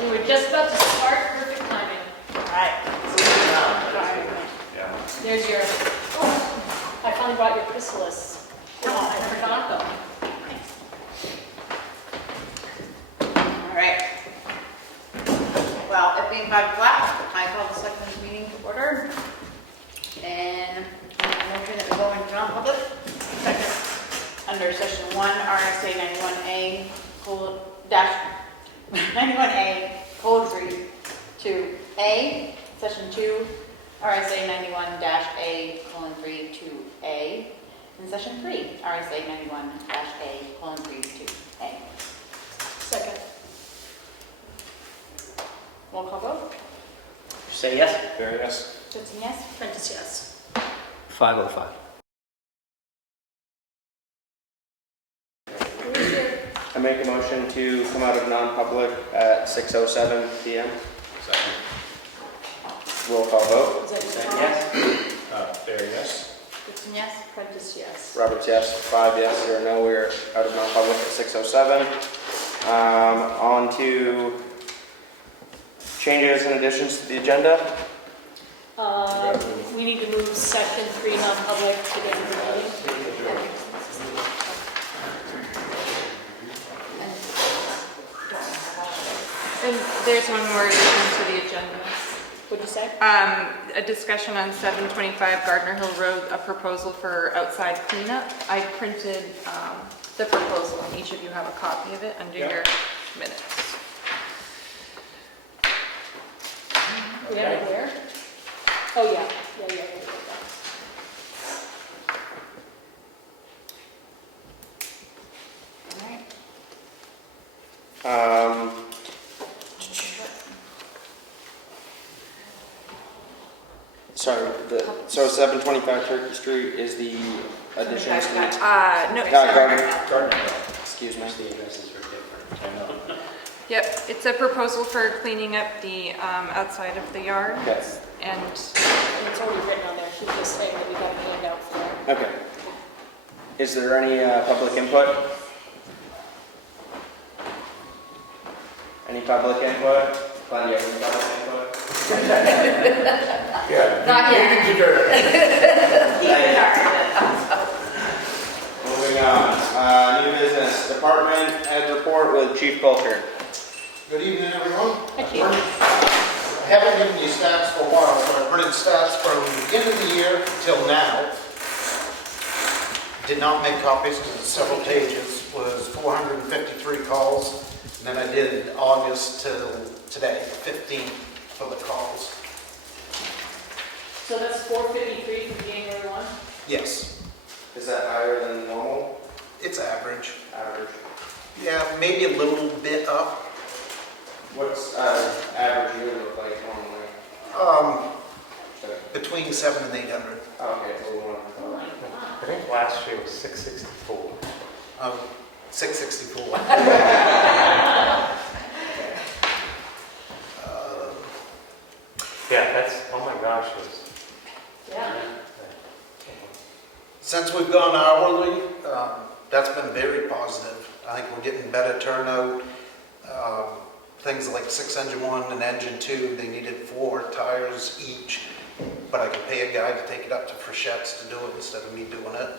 We were just about to start, perfect timing. All right. Yeah. There's your, oh, I finally brought your chrysalis. Oh, I forgot them. All right. Well, it being 5 o'clock, I call the Selectmen's meeting to order. And motion that we go into non-public. Second. Under Section 1, RSA 91A, :91A:3 to A, Section 2, RSA 91-A:3 to A, and Section 3, RSA 91-A:3 to A. Second. Roll call vote. Say yes. Very yes. 15 yes. Prentice, yes. 5:05. Where's your, I make a motion to come out of non-public at 6:07 p.m. Second. Roll call vote. is that Say your? yes. Very yes. 15 yes. Prentice, yes. Roberts, yes. 5 yes. 0 no. We're out of non-public at 6:07. On to changes and additions to the agenda. We need to move section 3 non-public to the end of the meeting. And there's one more addition to the agenda. What'd you say? A discussion on 725 Gardner Hill Road, a proposal for outside cleanup. I printed the proposal, and each of you have a copy of it under your minutes. We have it where? Oh, yeah. Yeah. All right. Sorry, so 725 Turkey Street is the additions to the... No, Gardner. Excuse me. The addresses are different. I know. Yep, it's a proposal for cleaning up the outside of the yard. Okay. And And it's already written on there. She's just saying that we got a handout for it. Okay. Is there any public input? Any public input? Glenn, do you have any public input? Yeah. Not yet. Moving on. New business. Department head report with Chief Coulter. Good evening, everyone. Hi, Chief. I haven't given you stats for a while, but I printed stats from the beginning of the year till now. Did not make copies because it's several pages. Was 453 calls, and then I did August till today, 15 for the calls. So that's 453 from January 1? Yes, Is that higher than normal? it's average. Average. Yeah, maybe a little bit up. What's average year look like normally? Between 700 and 800. Oh, okay, so we want Oh, my God. I think last year was 664. 664. Yeah, that's, oh my gosh, it's... Yeah. Since we've gone hourly, that's been very positive. I think we're getting better turnout. Things like 6-engine 1 and engine 2, they needed 4 tires each, but I can pay a guy to take it up to Freshette's to do it instead of me doing it.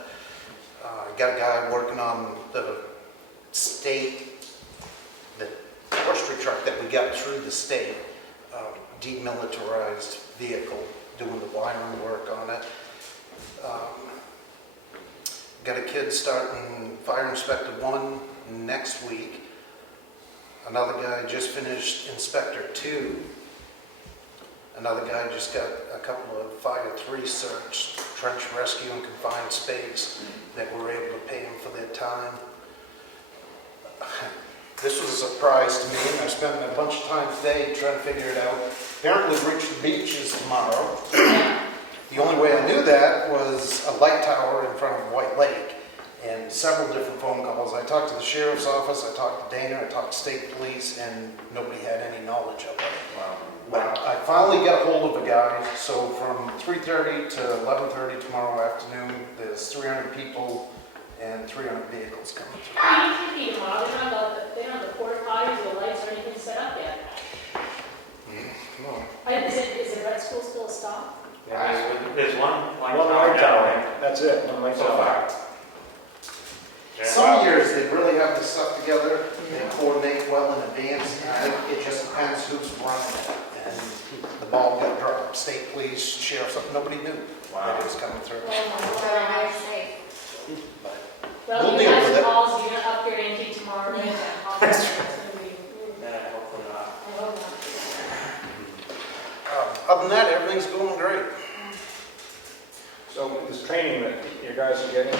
I got a guy working on the state, the forestry truck that we got through the state, demilitarized vehicle, doing the wiring work on it. Got a kid starting Fire Inspector 1 next week. Another guy just finished Inspector 2. Another guy just got a couple of Fire 3 certs, trench rescue and confined space, that we're able to pay them for their time. This was a surprise to me, and I spent a bunch of time today trying to figure it out. Apparently Richmond Beach is tomorrow. The only way I knew that was a light tower in front of White Lake, and several different phone calls. I talked to the sheriff's office, I talked to Dana, I talked to state police, and nobody had any knowledge of it. Wow. But I finally got a hold of a guy, so from 3:30 to 11:30 tomorrow afternoon, there's 300 people and 300 vehicles coming through. What do you think tomorrow? They don't have the porta potties or lights or anything set up yet. stop? Yeah, there's one One tower light down tower, that's it, one light so tower. far. Yeah. Some years, they really have the stuff together, they coordinate well in advance, and I think it just depends who's running it. And the ball got dropped, state police, sheriff, something, nobody knew that it was coming through. Oh my God. But Well, We'll you deal guys with it. calls, you're up your ante tomorrow night. That's Yeah, hopefully not. I hope not. Other than that, everything's going great. So this training that you guys are getting,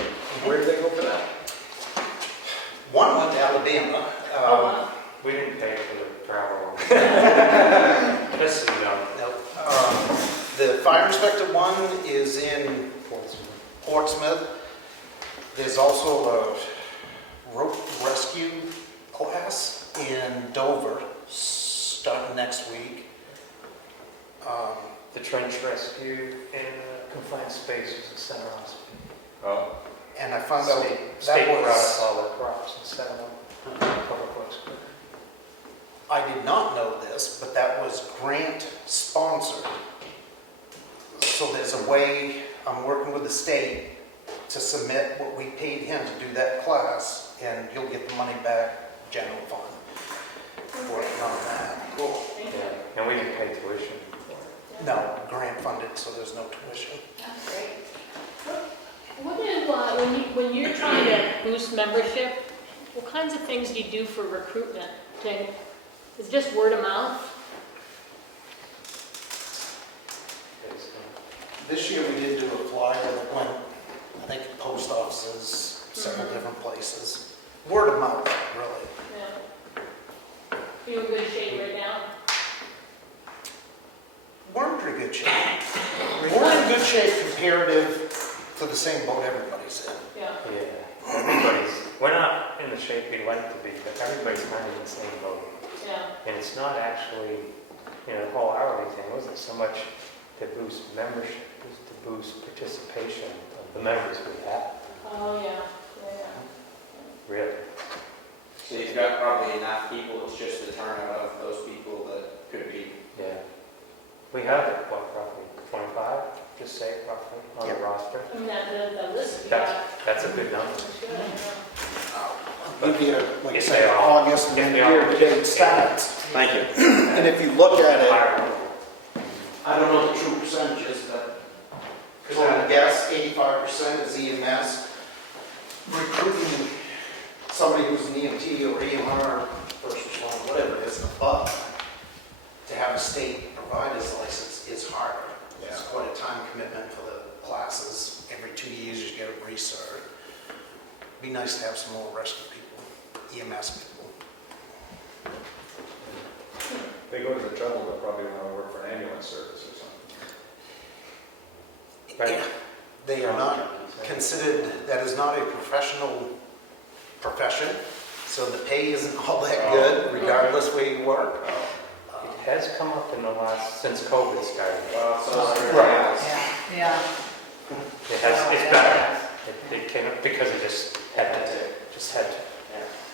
where do they go for that? One went to Alabama. Oh, wow. We didn't pay for the travel. This is, No, the fire inspector one is in Portsmouth. There's also a rope rescue class in Dover, starting next week. the trench rescue in confined spaces in Center Hospital. Oh. And I found out State that brought us was, all the crops and set them up. Public Works. I did not know this, but that was grant sponsored. So there's a way, I'm working with the state to submit what we paid him to do that class, and you'll get the money back, general fund. Working on that. Thank you. Yeah, and we didn't pay tuition for it. No, grant funded, so there's no tuition. That's great. What do, when you're trying to boost membership, what kinds of things do you do for recruitment? Is it just word of mouth? This year we did do a flyer that went, I think, post offices, several different places. Word of mouth, really. Yeah. Are you in good shape right now? We're in pretty good shape. We're in good shape comparative to the same boat everybody's in. Yeah. Yeah, everybody's, we're not in the shape we'd like to be, but everybody's kind of in the same boat. Yeah. And it's not actually, the whole hourly thing wasn't so much to boost membership, it was to boost participation of the members we have, Oh, yeah. Yeah. really. So you've got probably enough people, it's just the turnout of those people that could be. Yeah. We have, roughly 25, just say roughly, on the roster. I mean, the list we got. That's a good number. That's good, yeah. Give you, like I If say, they are. August, and then If they are. year to date stats. Thank you. And if you look at it, Higher level. I don't know the true percentages, but, because I would guess 85% is EMS. Recruiting somebody who's an EMT or EMR, first responder, whatever it is, above, to have a state provider's license is harder. It's quite a time commitment for the classes. Every 2 years you get a recert. Be nice to have some more rescue people, EMS people. They go to the trouble, they'll probably want to work for an ambulance service or something. Right. Yeah, they are not considered, that is not a professional profession, so the pay isn't all that good regardless where you work. It has come up in the last, since COVID started. Right. Yeah. It has, it's better. It came up because it just had to.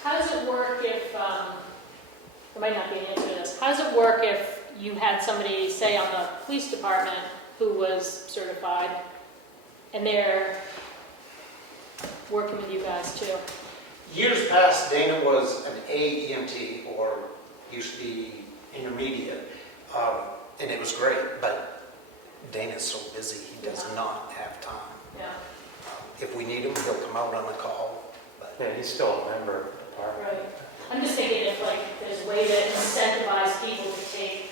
How does it work if, there might not be an answer to this, how does it work if you had somebody, say, on the police department who was certified, and they're working with you guys too? Years past, Dana was an AEMT, or used to be intermediate, and it was great, but Dana's so busy, he does not have time. Yeah. If we need him, he'll come out on a call, but Yeah, he's still a member of the department. Right. I'm just thinking if there's a way to incentivize people to take,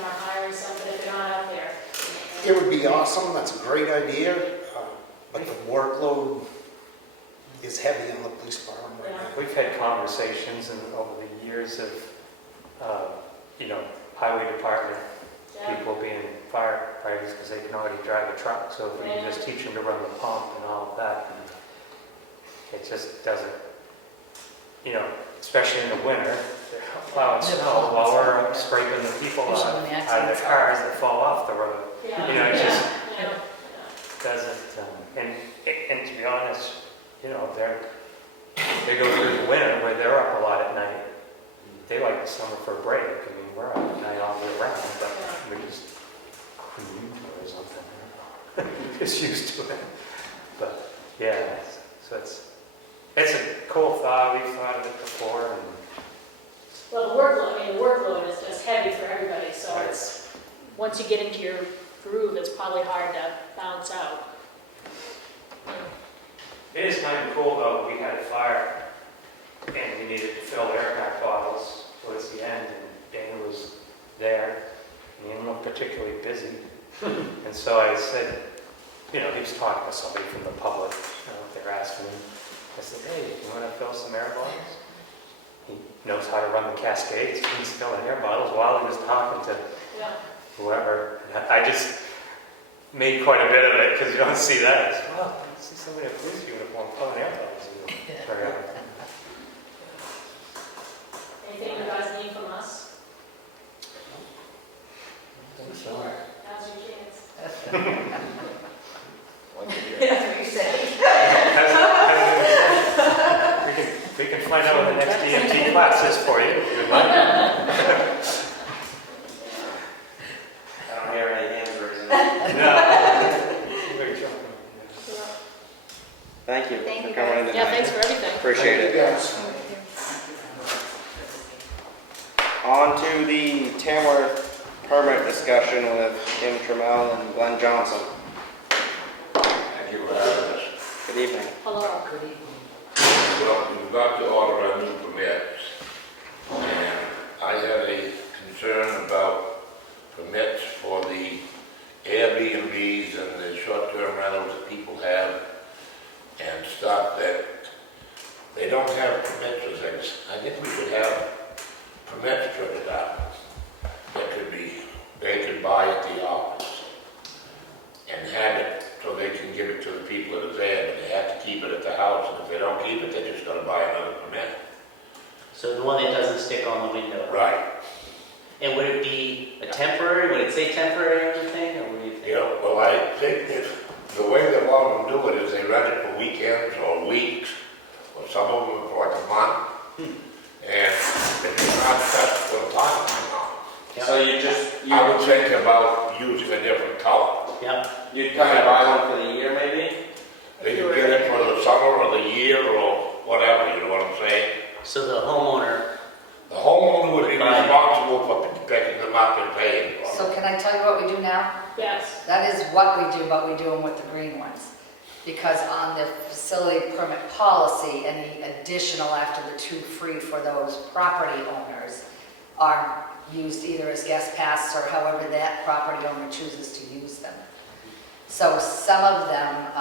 hiring somebody if they're not out there. it would be awesome, that's a great idea, but the workload is heavy on the police department right now. We've had conversations over the years of, highway department Yeah. people being firefighters because they can already drive a truck. So if we can just teach them to run the pump and all of that, it just doesn't, especially in the winter, they're plowing snow while we're scraping the people out of their cars that fall off the road. Yeah. It just Yeah. doesn't, and to be honest, they go through the winter where they're up a lot at night. they like the summer for a break. I mean, we're out at night all year round, but we just immune to it or something. Just used to it. But yeah, so it's a cool thought. We've thought of it before, and Well, the workload is heavy for everybody, so Right. it's, once you get into your groove, it's probably hard to bounce out. it is kind of cool though. We had a fire, and we needed to fill air pack bottles towards the end, and Dana was there, and he didn't look particularly busy. And so I said, he was talking to somebody from the public, they were asking him. I said, hey, you want to fill some air bottles? He knows how to run the cascades. He's filling air bottles while he was talking to Yeah. whoever. And I just made quite a bit of it because you don't see that. I said, well, I see somebody in a police uniform filling air bottles. Anything you guys need from us? Now's your chance. That's what you say. We can find out what the next EMT class is for you if you'd like. I don't hear any hands raising. No. Very job. Thank you Thank for you, coming in guys. tonight. Yeah, thanks for everything. Appreciate it. Yes. On to the Tamworth permit discussion with Tim Trammell and Glenn Johnson. Thank you for having us. Good evening. Hello. Well, we've got to order our new permits, and I had a concern about permits for the Airbnbs and the short-term rentals that people have, and stuff that they don't have permits for things. I think we should have permits printed out that they could buy at the office and have it so they can give it to the people that are there, but they have to keep it at the house, and if they don't keep it, they're just gonna buy another permit. So the one that doesn't stick on the window. Right. And would it be a temporary, would it say temporary or anything, or what do you think? You know, well, I think if, the way that a lot of them do it is they rent it for weekends or weeks, or some of them for like a month. And if it's not set for a time, Yep. So you I would think about using a different color. Yep. you'd kind of buy one for the year maybe? They could get it for the summer or the year or whatever, you know what I'm saying? So the homeowner, The homeowner would be responsible for picking them up and paying for them. So can I tell you what we do now? Yes. That is what we do, but we do them with the green ones. Because on the facility permit policy, any additional after the 2 free for those property owners are used either as guest passes or however that property owner chooses to use them. So some of them,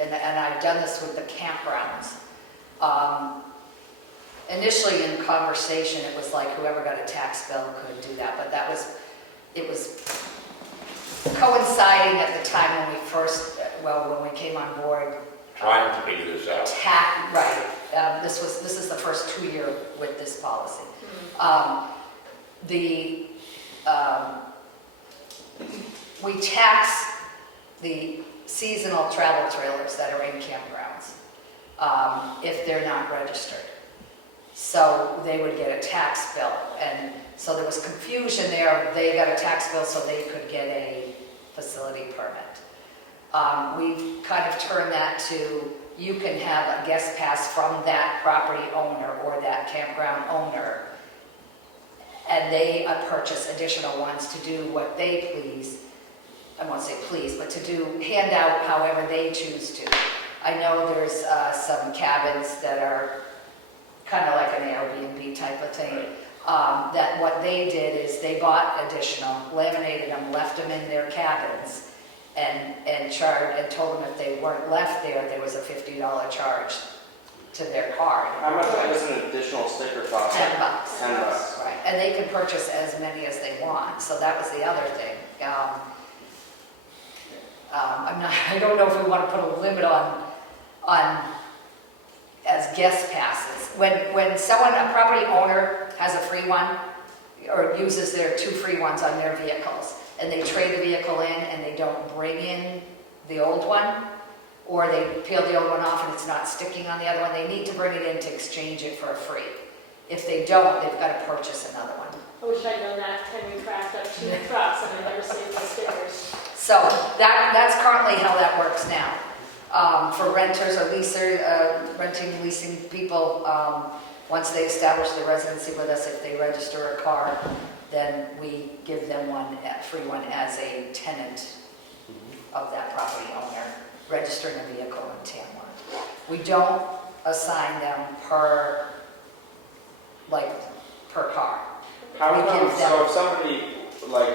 and I've done this with the campgrounds. Initially in conversation, it was like whoever got a tax bill could do that, but it was coinciding at the time when we first, when we came on board. Trying to figure this out. Right. This is the first 2 year with this policy. We tax the seasonal travel trailers that are in campgrounds if they're not registered. So they would get a tax bill, and so there was confusion there. They got a tax bill so they could get a facility permit. We've kind of turned that to, you can have a guest pass from that property owner or that campground owner, and they purchase additional ones to do what they please. I won't say please, but to hand out however they choose to. I know there's some cabins that are kind of like an Airbnb type of thing. That what they did is they bought additional, laminated them, left them in their cabins, and charged and told them if they weren't left there was a $50 charge to their card. How much does an additional sticker cost? $10. $10. Right, and they can purchase as many as they want. So that was the other thing. I don't know if we want to put a limit on as guest passes. When a property owner has a free one or uses their 2 free ones on their vehicles, and they trade the vehicle in and they don't bring in the old one, or they peel the old one off and it's not sticking on the other one, they need to bring it in to exchange it for a free. If they don't, they've got to purchase another one. I wish I'd known that, Henry cracked up 2 trucks and I never saved my stickers. So that's currently how that works now. For renters or renting, leasing people, once they establish their residency with us, if they register a car, then we give them a free one as a tenant of that property owner, registering a vehicle in Tamworth. We don't assign them per car. How We come, give them- so if somebody, like,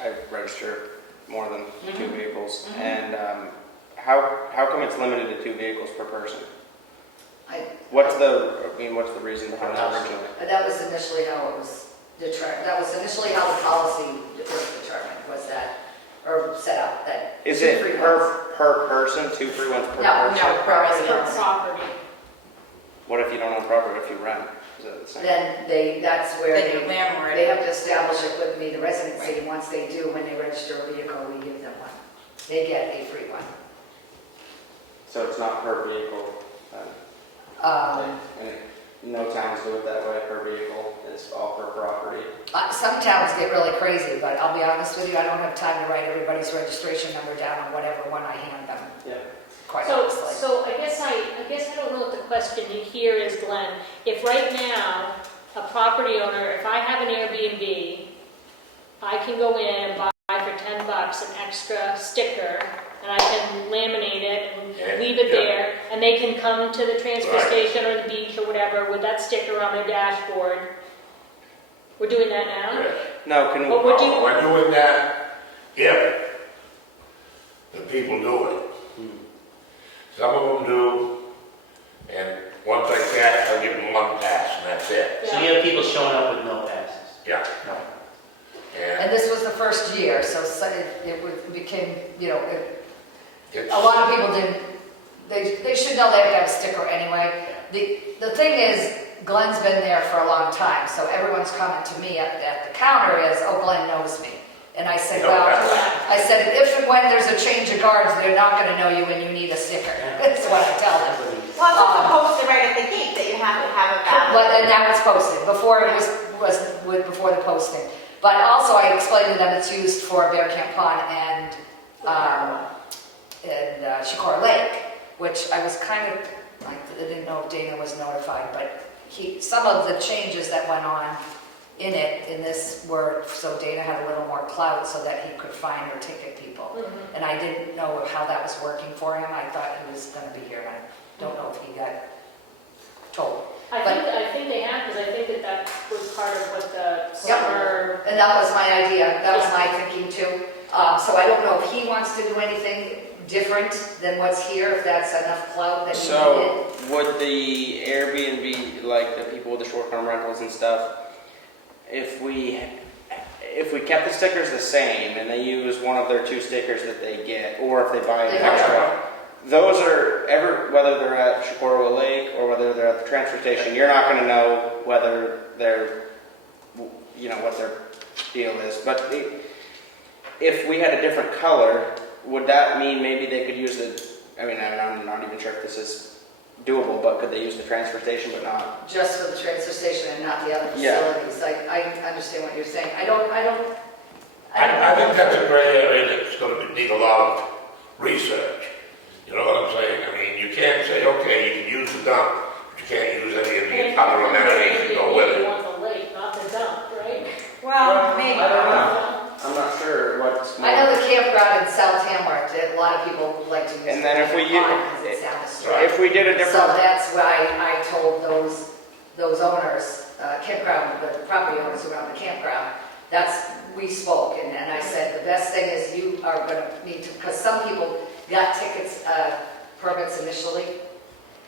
I register more than 2 vehicles, and how come it's limited to 2 vehicles per person? What's the reason behind that originally? That was initially how it was determined, that was initially how the policy was determined, was that, or set up, that. Is 2 it free ones. per person, 2 free ones per No, person? no, per Per residence. property. What if you don't own property, if you rent? Is that the same? Then that's where Like a landlord. they have to establish it with me, the residency, and once they do, when they register a vehicle, we give them one. They get a free one. So it's not per vehicle, then? Um, And no towns do it that way, per vehicle, it's all per property. Some towns get really crazy, but I'll be honest with you, I don't have time to write everybody's registration number down on whatever one I hand them, Yeah. quite So, honestly. so I guess I don't know what the question here is, Glenn. If right now, a property owner, if I have an Airbnb, I can go in and buy for $10 an extra sticker, and I can laminate it and leave it there, and they can come to the transfer Right. station or the beach or whatever with that sticker on their dashboard. We're doing that now? Yes. No, can But we, what do you, We're doing that if the people do it. Some of them do, and once I catch, I'll give them 1 pass, and that's it. So you have people showing up with no passes? Yeah. And And this was the first year, so became, it's, a lot of people didn't, they should know they have to have a sticker anyway. The thing is, Glenn's been there for a long time, so everyone's coming to me at the counter is, oh, Glenn knows me. And I said, No, well, that's- I said, if and when there's a change of guards, they're not gonna know you when you need a sticker. That's what I tell them. Well, it's also posted right at the gate that you have to have a But, valid. and that was posted, before it was before the posting. But also I explained to them it's used for Bear Camp Pond and Shikora Lake, which I was kind of, I didn't know if Dana was notified, but some of the changes that went on in this were, so Dana had a little more clout so that he could fine or ticket people. And I didn't know how that was working for him. I thought he was gonna be here, and I don't know if he got told. I think they have, because I think that was part of what the summer. And that was my idea, that was my thinking too. So I don't know if he wants to do anything different than what's here, if that's enough clout that he needed. so would the Airbnb, like the people with the short-term rentals and stuff, if we kept the stickers the same and they use one of their 2 stickers that they get, or if they buy an They buy extra, those are whether they're at Shikora Lake or whether they're at the transfer station, you're not going to know whether they're, what their deal is. But if we had a different color, would that mean maybe they could use I'm not even sure if this is doable, but could they use the transfer station but not? Just for the transfer station and not the other Yeah. facilities. I understand what you're saying. I I think that's a gray area that's going to need a lot of research. You know what I'm saying? I mean, you can't say, okay, you can use the dump, but you can't use any of the other amenities that go with You it. want the lake, not the dump, right? Well, maybe. I don't know. I'm not sure what's more. I know the campground in South Tamworth, that a lot of people like to use. And then if we because it's down the street. If we did a So different, that's why I told those owners, campground, the property owners who own the campground, we spoke, and I said, the best thing is you are gonna need to, because some people got tickets, permits initially,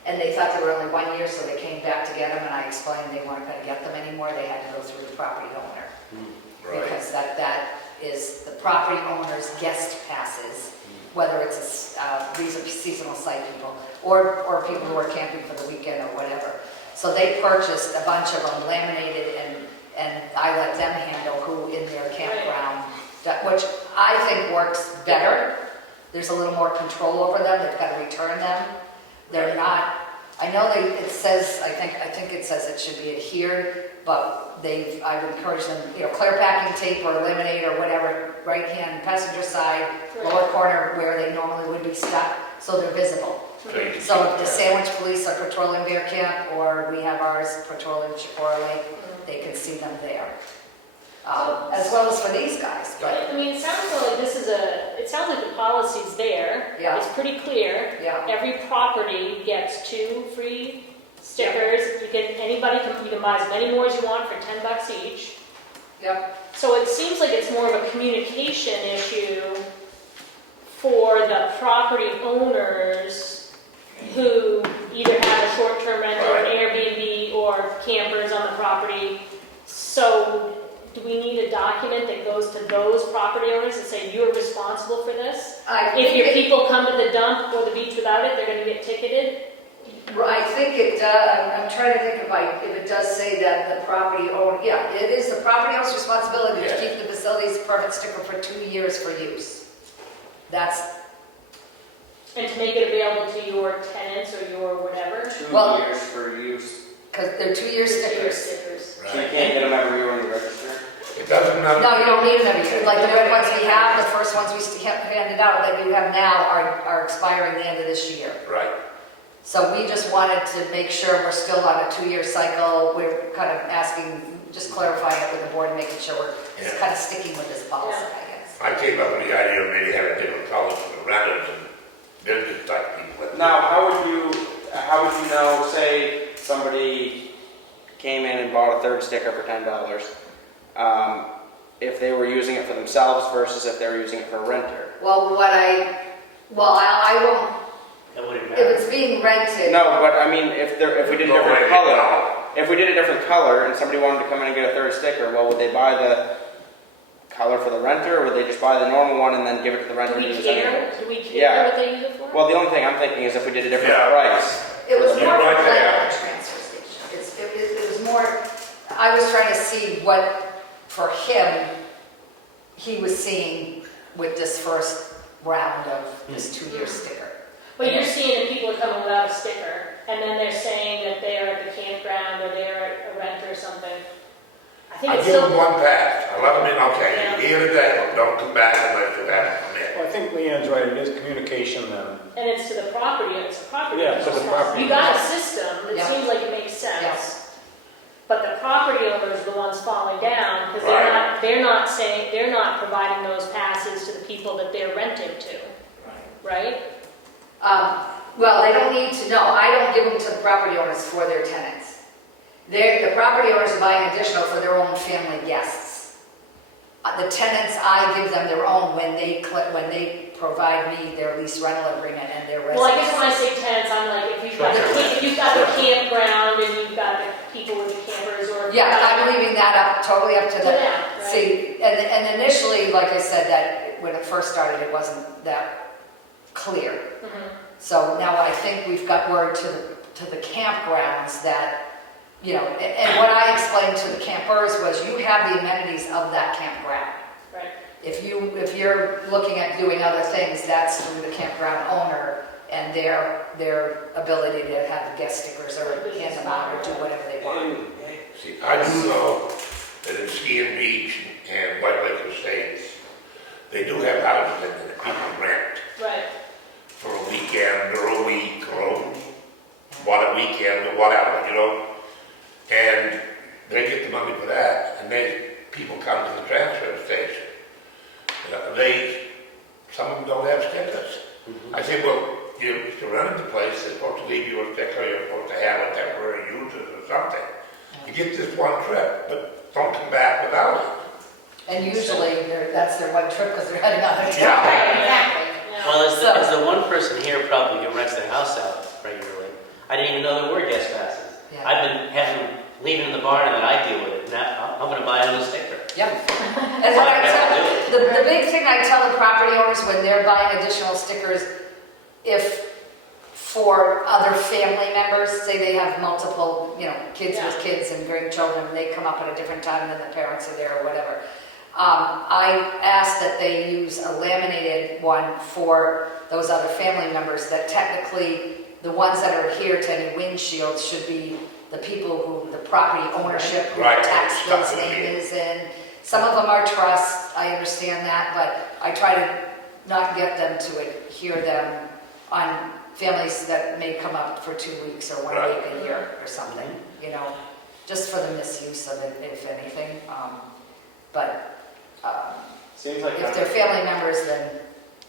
and they thought they were only 1 year, so they came back to get them, and I explained they weren't gonna get them anymore, they had to go through the property owner. Right. Because that is the property owner's guest passes, whether it's these are seasonal site people, or people who are camping for the weekend or whatever. So they purchased a bunch of them laminated, and I let them handle who in their campground, which I think works better. There's a little more control over them, they've got to return them. They're not I know it says, I think it says it should be adhered, but I've encouraged them, clear packing tape or laminate or whatever, right hand passenger side, lower corner where they normally would be stuck, so they're visible. So you can So see if the that. Sandwich Police are patrolling Bear Camp, or we have ours patrolling Shakora Lake, they can see them there. As well as for these guys, but, I mean, it sounds like it sounds like the policy's there. Yeah. It's pretty clear. yeah. Every property gets 2 free stickers. You can buy as many more as you want for $10 each. Yep. So it seems like it's more of a communication issue for the property owners who either have a short-term rental or an Airbnb or campers on the property. So do we need a document that goes to those property owners and say, you're responsible for this? If your people come to the dump or the beach without it, they're gonna get ticketed? I think it does, I'm trying to think if it does say that the property owner, yeah, it is the property owner's responsibility to Yes. keep the facility's permit sticker for 2 years for use. That's, And to make it available to your tenants or your whatever? 2 Well- years for use. because they're 2-year Your stickers. stickers. So you can't get them every year when you register? It doesn't matter. No, you don't need them every year. Like the red ones we have, the first ones we handed out that you have now are expiring the end of this year. Right. So we just wanted to make sure we're still on a 2-year cycle. We're kind of asking, just clarifying it with the board and making sure we're just Yeah. kind of sticking with this policy, I guess. I came up with the idea of maybe having different colors for the renters and business type people. Now, how would you know, say somebody came in and bought a third sticker for $10, if they were using it for themselves versus if they were using it for a renter? Well, I won't, That wouldn't if matter. it's being rented. No, but I mean, if we did a different color, if we did a different color and somebody wanted to come in and get a third sticker, well, would they buy the color for the renter, or would they just buy the normal one and then give it to the renter Do to we use care? anyway? Do we care Yeah. what they use it for? Well, the only thing I'm thinking is if we did a different Yeah. price. It was You're more for right like there. a transfer station. It was more, I was trying to see what, for him, he was seeing with this first round of this 2-year sticker. But you're seeing that people are coming without a sticker, and then they're saying that they're at the campground or they're at a renter or something. I think I it's give them still, one pass. I let them in, okay, Yeah. you're here today, don't come back unless you have a permit. Well, I think Leanne's right, it is communication then. and it's to the property, it's the property. Yeah, to the owner's property You got a owner. system that Yeah. seems like it makes sense. Yeah. But the property owners are the ones falling down, because Right. they're not providing those passes to the people that they're renting to, right? Well, they don't need to know. I don't give them to the property owners for their tenants. The property owners are buying additional for their own family guests. The tenants, I give them their own when they provide me their lease rental agreement and their residence. Well, I guess when I say tenants, I'm like, if you've got the campground and you've got the people with the campers or. Yeah, I'm leaving that up, totally up to To the, them, right? see, and initially, like I said, that when it first started, it wasn't that clear. Mhm. So now I think we've got word to the campgrounds that, and what I explained to the campers was you have the amenities of that campground. Right. If you're looking at doing other things, that's through the campground owner and their ability to have guest stickers or hand them out or do whatever they want. See, I do know that in Ski and Beach and White Lake Estates, they do have houses in there that people rent Right. for a weekend or a week or what a weekend or whatever, and they get the money for that, and people come to the transfer station. Some of them don't have stickers. I say, well, if you're renting the place, they're supposed to leave you a sticker, you're supposed to have a temporary user or something. You get this one trip, but don't come back without it. And usually that's their one trip because they're heading out of Yeah. town. Right, exactly. Yeah. Well, So- as the one person here probably who rents their house out regularly, I didn't even know there were guest passes. Yeah. I've been having leaving in the barn and then I deal with it. Now I'm going to buy another sticker. Yep. And what I tell, the big thing I tell the property owners when they're buying additional stickers, if for other family members, say they have multiple, kids with kids and grandchildren, and they come up at a different time than the parents are there or whatever. I ask that they use a laminated one for those other family members that technically the ones that are adhered to any windshields should be the people who, the property ownership, who the Right. tax bill's name is in. Some of them are trusts, I understand that, but I try to not get them to adhere them on families that may come up for 2 weeks or 1 Right. week a year or something, you know, just for the misuse of it, if anything. But Seems like if kind they're of, family members, then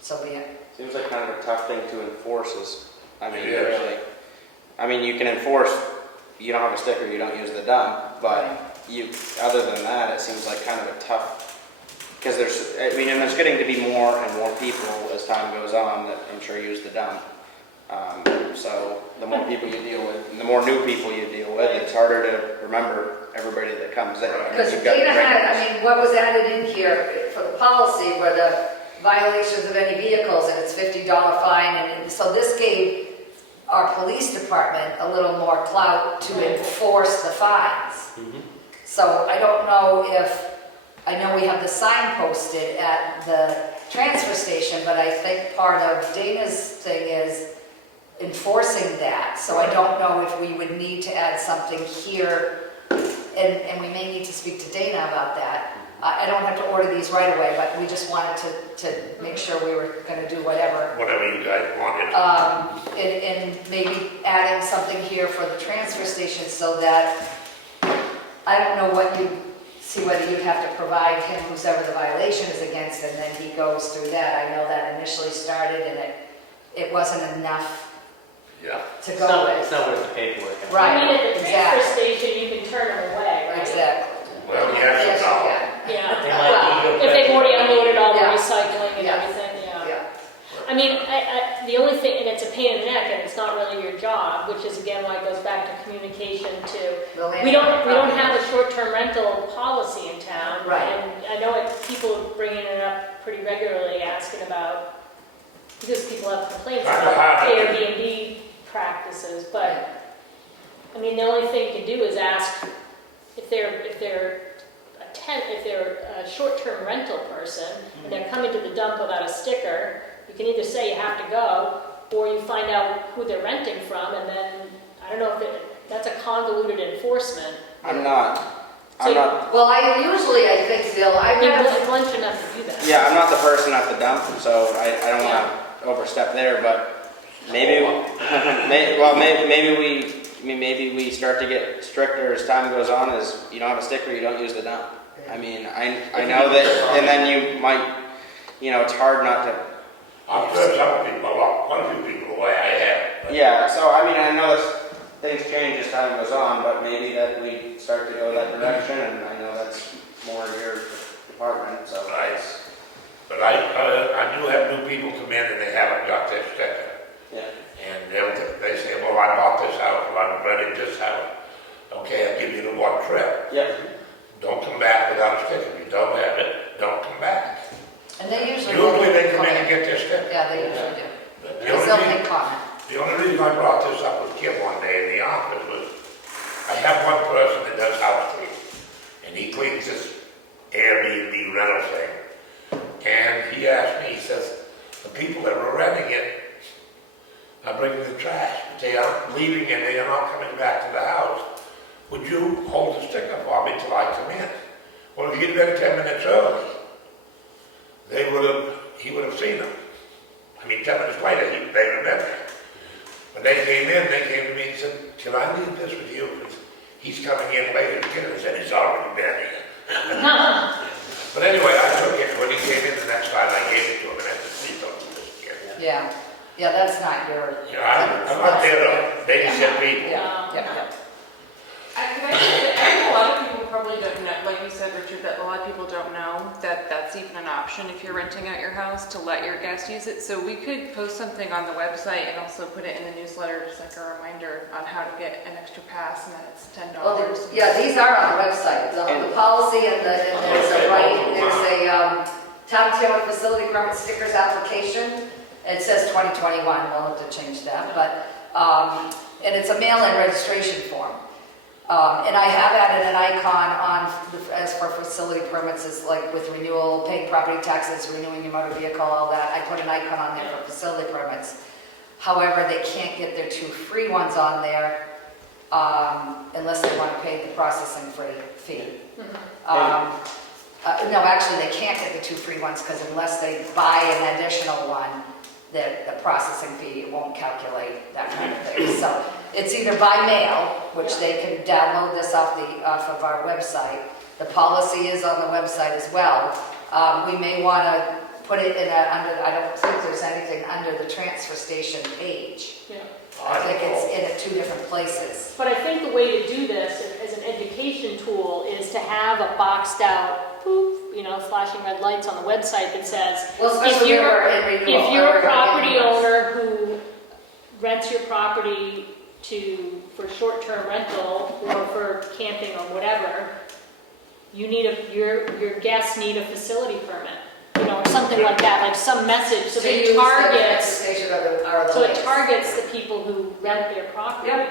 so be it. seems like kind of a tough thing to enforce. I mean, It is. really. I mean, you can enforce. You don't have a sticker, you don't use the dump. But you, other than that, it seems like kind of a tough. Because there's, I mean, and there's getting to be more and more people as time goes on that I'm sure use the dump. So the more people you deal with, and the more new people you deal with, it's harder to remember everybody that comes in. I mean, Because you've got the Dana had, regulars. I mean, what was added in here for the policy were the violations of any vehicles, and it's $50 fine, and so this gave our police department a little more clout to enforce the fines. So I don't know if, I know we have the sign posted at the transfer station, but I think part of Dana's thing is enforcing that. So I don't know if we would need to add something here, and we may need to speak to Dana about that. I don't have to order these right away, but we just wanted to make sure we were gonna do whatever. Whatever you guys wanted. And maybe adding something here for the transfer station so that, I don't know what you, see whether you'd have to provide him who's ever the violation is against, and then he goes through that. I know that initially started and it wasn't enough Yeah. to It's go not, with. it's not worth the paperwork. Right. I mean, at the transfer Exactly. station, you can turn them away, right? Exactly. Well, Yes, yes you and no. can. Yeah. They might be If they've already unloaded all the Yeah. recycling and Yeah. everything, yeah. Yeah. I mean, the only thing, and it's a pain in the neck, and it's not really your job, which is again why it goes back to communication too. The land- We don't have a short-term rental policy in town. Right. And I know people bringing it up pretty regularly, asking about, because people have complaints about Airbnb practices, but, I mean, the only thing you can do is ask if they're a short-term rental person, and they're coming to the dump without a sticker, you can either say you have to go, or you find out who they're renting from, and then, I don't know if that's a convoluted enforcement. I'm not. Well, I think, Bill, I I've mean, never, it's lunch enough to do that. Yeah, I'm not the person at the dump, so I don't want to overstep there. But maybe, maybe we start to get stricter as time goes on. As you don't have a sticker, you don't use the dump. I mean, I know that, and then you might, it's hard not to. I've heard some people, quite a few people the way I have. But Yeah, so I mean, I know that things change as time goes on, but maybe that we start to go that direction, and I know that's more your department, so. Nice. But I do have new people come in and they haven't got their sticker. Yeah. And they say, well, I bought this house, well, I'm renting this house. Okay, I'll give you the one trip. Yeah. Don't come back without a sticker. If you don't have it, don't come back. and they usually. Usually they come in and get their sticker. Yeah, they usually do. But Because they'll make comment. the only reason I brought this up with Kim one day in the office was, I have one person that does house cleaning, and he cleans this Airbnb rental thing. And he asked me, he says, the people that were renting it are bringing the trash, but they aren't leaving and they are not coming back to the house. Would you hold the sticker for me till I come in? Well, if he'd been 10 minutes early, he would have seen them. I mean, 10 minutes later, they remember. When they came to me and said, can I leave this with you? Because he's coming in later to get it. I said, he's already been here. But anyway, I took it. When he came in the next time, I gave it to him and I said, please don't do this again. Yeah, that's not your. You know, I'm not there to babysit people. Yeah. I think a lot of people probably don't know, like you said, Richard, that a lot of people don't know that that's even an option if you're renting out your house to let your guests use it. So we could post something on the website and also put it in the newsletter, just like a reminder on how to get an extra pass, and then it's $10. Well, yeah, these are on the website, the policy and there's a town Tamworth facility permit stickers application. It says 2021, we'll have to change that, but, and it's a mail-in registration form. And I have added an icon on, as for facility permits, is like with renewal, paying property taxes, renewing your motor vehicle, all that. I put an icon on there for facility permits. However, they can't get their 2 free ones on there unless they want to pay the processing fee. No, actually, they can't get the 2 free ones because unless they buy an additional one, the processing fee won't calculate that kind of thing. So it's either by mail, which they can download this off of our website. The policy is on the website as well. We may want to put it in I don't think there's anything under the transfer station page. Yeah. I think it's in 2 different places. But I think the way to do this as an education tool is to have a boxed out, poof, you know, flashing red lights on the website that says, Well, especially if you're if a property owner who rents your property for short-term rental or for camping or whatever, your guests need a facility permit, you know, or something like that, like some message, so it targets the people who rent their property. Yep.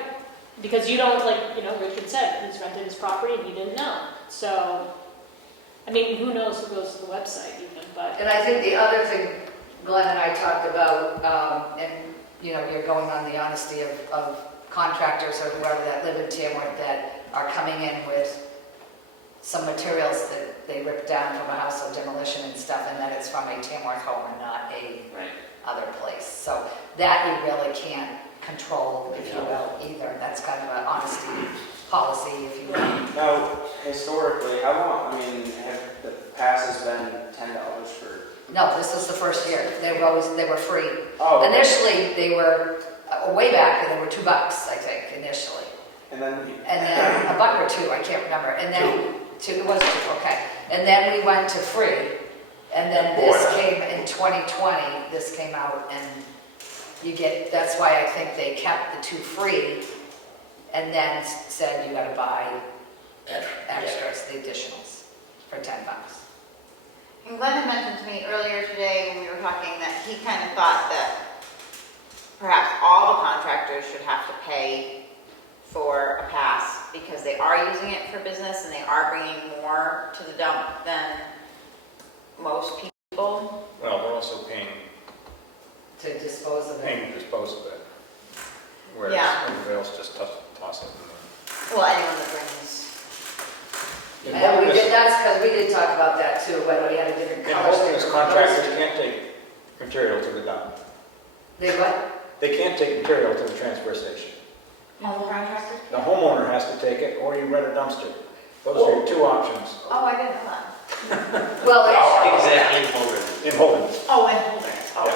Because you don't, like, you know, Richard said, he's rented his property and he didn't know. So, I mean, who knows who goes to the website even, but. And I think the other thing Glenn and I talked about, and you know, you're going on the honesty of contractors or whoever that live in Tamworth that are coming in with some materials that they ripped down from a house of demolition and stuff, and that it's from a Tamworth home and not a other place. So that you really can't control, if you will, either. That's kind of an honesty policy, if you will. Now, historically, how long, I mean, have the passes been $10 for? No, this was the first year. They were free. Oh, okay. Initially, they were, way back, they were $2, I think, initially. And then $1 or $2, I can't remember. And then, it was 2, okay. And then we went to free. And then this came in 2020, this came out, and that's why I think they kept the 2 free, and then said you gotta buy extras, the additionals, for $10. And Glenn had mentioned to me earlier today when we were talking that he kind of thought that perhaps all the contractors should have to pay for a pass because they are using it for business and they are bringing more to the dump than most people. Well, we're also paying To dispose of it. to dispose of it. Whereas Yeah. everybody else just toss it in the. Well, anyone that brings. And that's because we did talk about that too, whether we had a different In color. homeless sticker. contractors can't take material to the dump. They what? They can't take material to the transfer station. Home contractors? The homeowner has to take it, or you rent a dumpster. Those are your 2 options Oh, I didn't know that. Well, Exactly, in Holden. in Holden. Oh, and holders. Oh.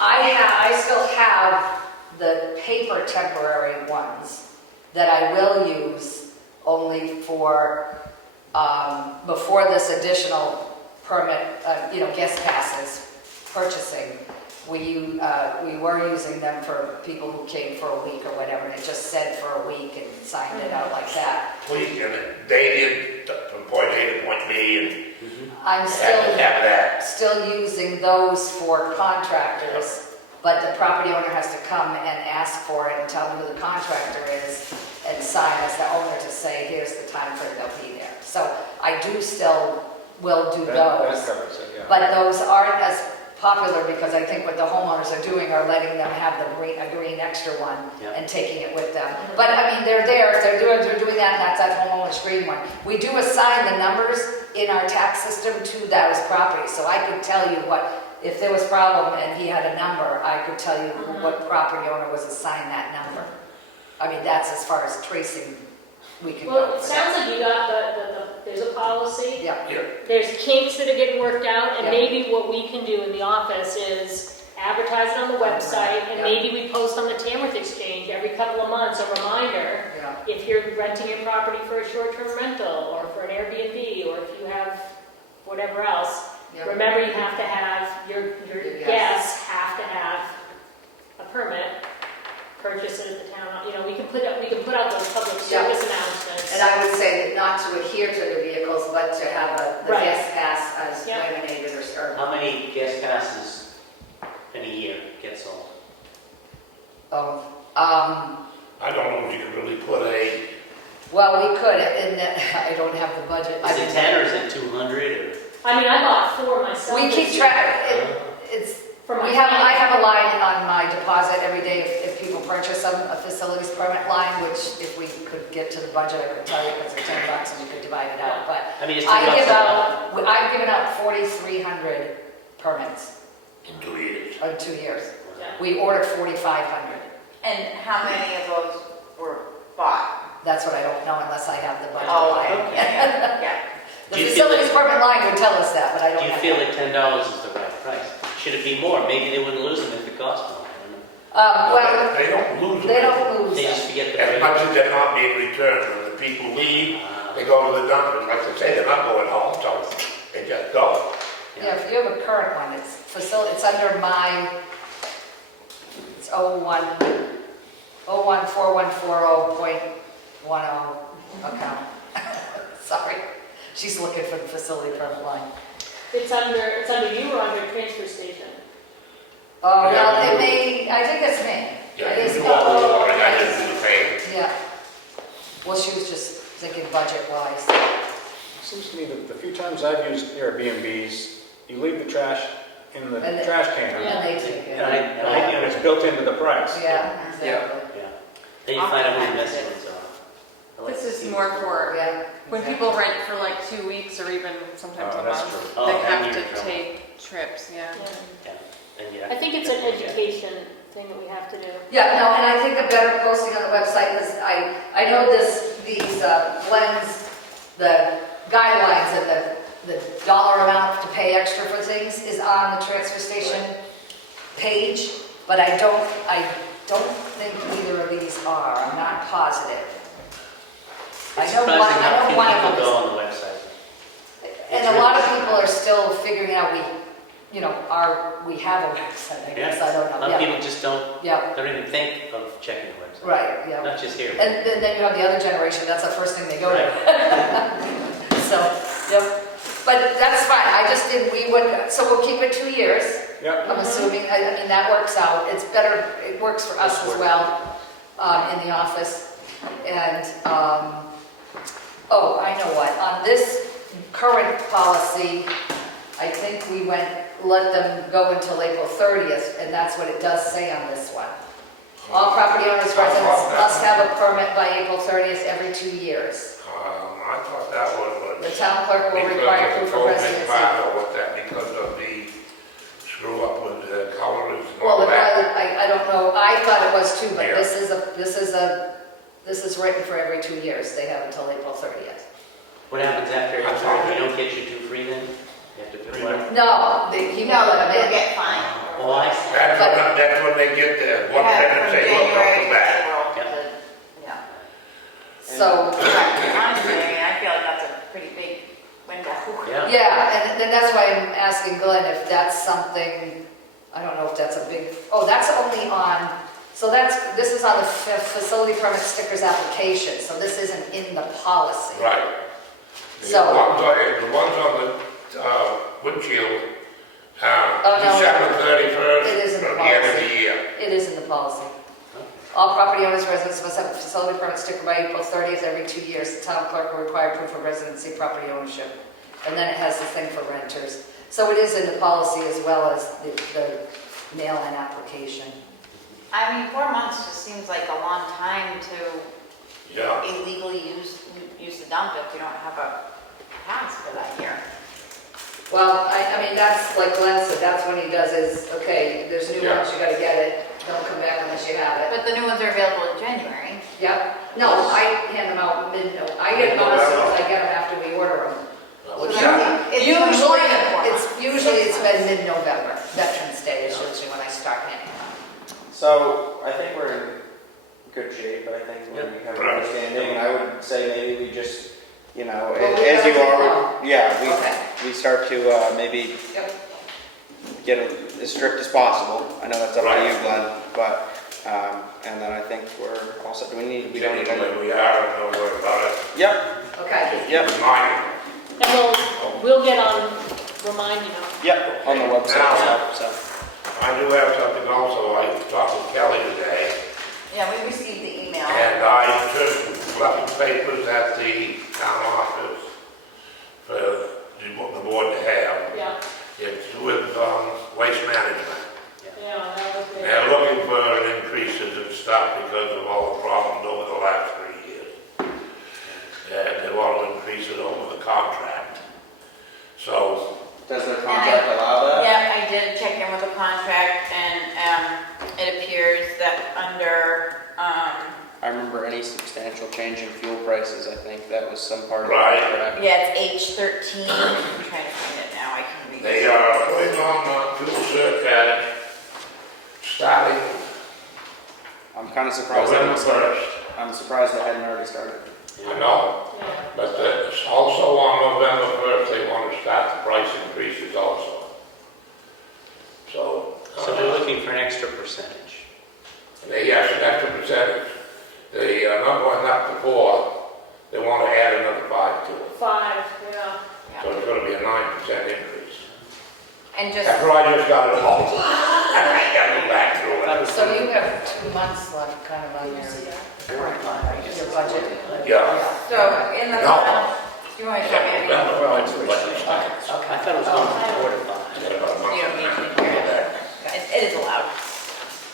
I still have the paper temporary ones that I will use only for, before this additional permit, guest passes purchasing. We were using them for people who came for a week or whatever, and it just said for a week and signed it out like that. Please, and they did from point A to point B, and I'm they had to have that. still using those for contractors, but the property owner has to come and ask for it and tell me who the contractor is and sign as the owner to say, here's the time frame they'll be there. So I will do That those, covers it, yeah. but those aren't as popular because I think what the homeowners are doing are letting them have a green extra one Yeah. and taking it with them. But I mean, they're there, if they're doing that, and that's that homeowner's green one. We do assign the numbers in our tax system to those properties, so I could tell you if there was a problem and he had a number, I could tell you what property owner was assigned that number. I mean, that's as far as tracing we can go. Well, it sounds like you got there's a policy. Yeah. There's kinks that are getting worked out, and Yeah. maybe what we can do in the office is advertise it on the website, and Yeah. maybe we post on the Tamworth Exchange every couple of months, a reminder, Yeah. if you're renting your property for a short-term rental, or for an Airbnb, or if you have whatever else, Yeah. remember you have to have, your Your guests have to have a permit, purchase it at the town, we can put out those public Yeah. service announcements. And I would say that not to adhere to the vehicles, but to have the Right. guest pass as Yeah. laminated or How many guest passes in a year get sold? I don't know if you can really put a, well, we could, and I don't have the budget. Is it 10 or is it 200 or? I mean, I bought 4 myself. We keep this year. track, it's For my. I have a line on my deposit every day if people purchase a facilities permit line, which if we could get to the budget, I could tell you, because it's $10 and we could divide it out, but I mean, it's I've $10 a month. given out 4,300 permits In 2 years. in 2 years. Yeah. We ordered 4,500. And how many of those were bought? That's what I don't know unless I have the budget Oh, line. okay, yeah. The Do you feel facilities permit line would tell us that, but I don't Do you have feel that. that $10 is the right price? Should it be more? Maybe they wouldn't lose them if it cost more. I don't know. Well, They don't lose they them. don't lose They them. just forget the. As much as they're not being returned, when the people leave, they go to the dump, and like I say, they're not going home, so they just go. Yeah, if you have a current one, it's under my, it's 014140.10 account. Sorry, she's looking for the facility permit line. It's under you or under transfer station? Oh, Yeah, well, you- it may, I think it's me. Yeah, It is you me. do all the water, I just do the pay. Yeah. Well, she was just thinking budget-wise. Seems to me that the few times I've used Airbnbs, you leave the trash in the And they- trash can. And they take it. And it's built into the price. Yeah, exactly. Yeah. Then you find out who the messy ones are. I like This to is see more what's for Yeah. when people rent for like 2 weeks or even sometimes Oh, a that's month. true. Oh, They then have you're to in trouble. take trips, yeah. Yeah. And yeah. I think it's an education thing that we have to do. Yeah, no, and I think a better posting on the website, because I know these blends, the guidelines and the dollar amount to pay extra for things is on the transfer station page, but I don't think either of these are, I'm not positive. It's I know one, surprising how I know few one of people them go is, on the website. and a lot of people are still figuring out we have a website, I guess, I don't A know. lot of Yeah, people just don't yeah, even think of checking the website. right, yeah. Not just here. And then you have the other generation, that's the first thing they go to. So, yep, but that's fine, so we'll keep it 2 years, Yep. I'm assuming, I mean, that works out, it's better, it works for us as well, in the office. And, oh, I know what, on this current policy, I think we let them go until April 30th, and that's what it does say on this one. All property owners, residents must have a permit by April 30th every 2 years. I thought that was. The town clerk will require proof of residency. With that, because of the screw up with the colors and Well, all that. I don't know, I thought it was too, but Yeah. this is written for every 2 years, they have until April 30th. What happens after I thought you don't get your 2 free then? You have to pay what? No, he won't let them They'll in. get fined. Oh, I see. That's when they get the one thing and say, look, don't come back. Yeah. So, Honestly, I mean, I feel like that's a pretty big window. Yeah. yeah, and then that's why I'm asking Glenn if that's something, I don't know if that's a big, oh, that's only on, so this is on the facility permit stickers application, so this isn't in the policy. Right. So- The ones on the windshield, no, December It 31st, is in the or the end of policy. the year. It is in the policy. All property owners, residents must have a facility permit sticker by April 30th every 2 years. The town clerk will require proof of residency, property ownership. And then it has the thing for renters. So it is in the policy as well as the mail-in application. I mean, 4 months just seems like a long time to Yeah. illegally use the dump if you don't have a pass for that year. Well, I mean, that's like Glenn said, that's when he does his, okay, there's new Yeah. ones, you gotta get it. Don't come back unless you have it. But the new ones are available in January. Yep. No, I hand them out I get them as soon as I get them after we order them. What's So that? it's more than 4 months. It's been mid-November. Veterans Day is usually when I start handing them out. So I think we're in good shape. I think we have an Right. understanding. And I would say maybe we just, Well, we as you gotta are, yeah, Okay. we start to maybe Yep. get as strict as possible. I know that's up to you, Glenn, but and then I think we're all set. We don't need any. We are, don't worry about it. Yep. Okay. Just Yep. remind them. And we'll get on, remind you. Yep. On the website. Now- So. I do have something also. I talked with Kelly today, Yeah, we received the email. and I took left the papers at the town office for the board to have. Yeah. It's with waste management. increases over the contract. So, Does the contract allow that? Yeah, I did check in with the contract and it appears that under, I remember any substantial change in fuel prices, I think that was some part of the Right. contract. yeah, it's H13. I'm trying to find it now, I can read it. they are putting on fuel surcharge starting I'm kind of surprised that November 1st. I'm surprised that hadn't already started. I know, Yeah. but it's also on November 1st, they want to start the price increases also. So, So they're looking for an extra percentage. yes, an extra percentage. They are not going up to 4, they want to add another 5 to it. 5, yeah. So it's going to be a 9% increase. And just, After I just got it all, I got to go back through it. So you have 2 months left kind of on your budget. Yeah. so in the, No. you want to tell me? November, Well, it's budget starts. I thought it was going from 4 to 5. Got about a month You don't and a half need to to do hear that. It is allowed.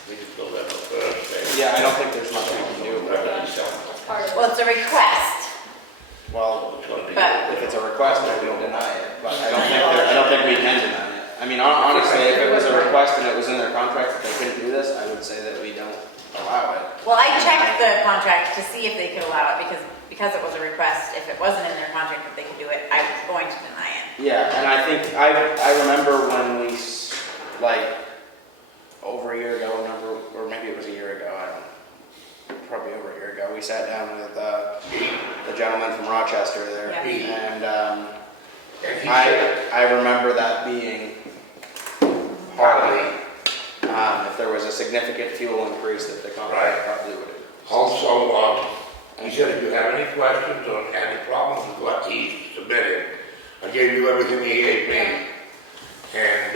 We just go November 1st. Yeah, I don't think there's much we can do about it. That's part of it. Well, it's a request, Well, It's going to be. but if it's a request, I don't deny it, but I don't think we can deny it. I mean, honestly, if it was a request and it was in their contract that they couldn't do this, I would say that we don't allow it. well, I checked the contract to see if they could allow it because it was a request. If it wasn't in their contract that they could do it, I was going to deny it. Yeah, and I think, I remember when we, like, over a year ago, or maybe it was a year ago, probably over a year ago, we sat down with the gentleman from Rochester there, Yeah. and And he said, I remember that being partly, if there was a significant fuel increase that the contract probably would have. also, he said if you have any questions or any problems with what he submitted, I gave you everything he gave me. And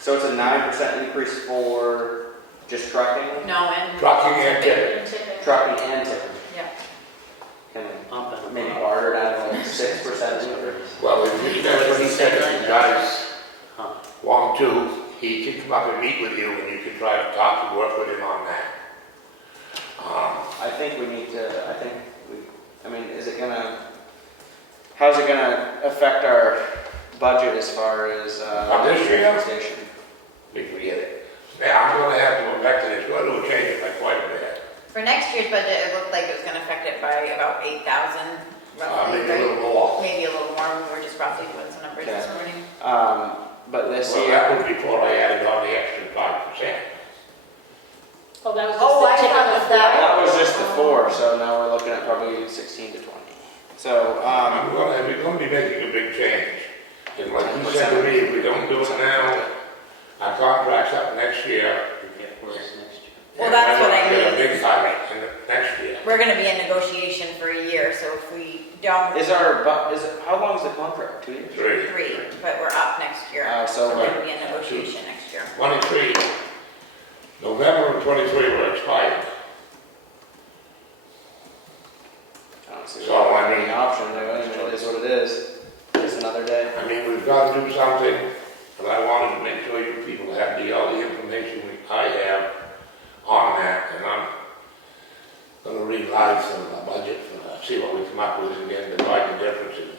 So it's a 9% increase for just trucking? No, and. trucking and tipping. And tipping. Trucking and tipping. Yeah. Can Bump it. maybe barter down to like 6% increase? Well, that's what he said, if you guys Huh. want to, he can come up and meet with you and you can try to talk and work with him on that. I think we need to, I mean, how's it gonna affect our budget as far as, this year? station? We forget it. Now, I'm gonna have to go back to this, we're gonna change it by quite a bit. For next year's budget, it looked like it was gonna affect it by about 8,000 roughly, Maybe a right? little more. Maybe a little more, we were just roughly doing some numbers this Okay. morning. But this Well, year, that was before I added on the extra 5%. Oh, that was just Oh, the I tip thought of the that- that was just the 4, so now we're looking at probably 16 to 20. So, We're gonna be making a big change. And like you said to me, if we don't do it now, our contract's up next year. It'll get worse next year. Well, that's what I And we're gonna mean. get a big hike in the next year. We're gonna be in negotiation for a year, so if we don't, how long is the contract? 2 years? 3. but we're up next year. So So we're like, gonna be in negotiation next year. 23, November of 23 will expire. I don't see So, I mean- any option, it is what it is. It's another day. I mean, we've got to do something, but I wanted to make sure you people have all the information I have on that, and I'm gonna revise the budget, see what we come up with, and then divide the differences.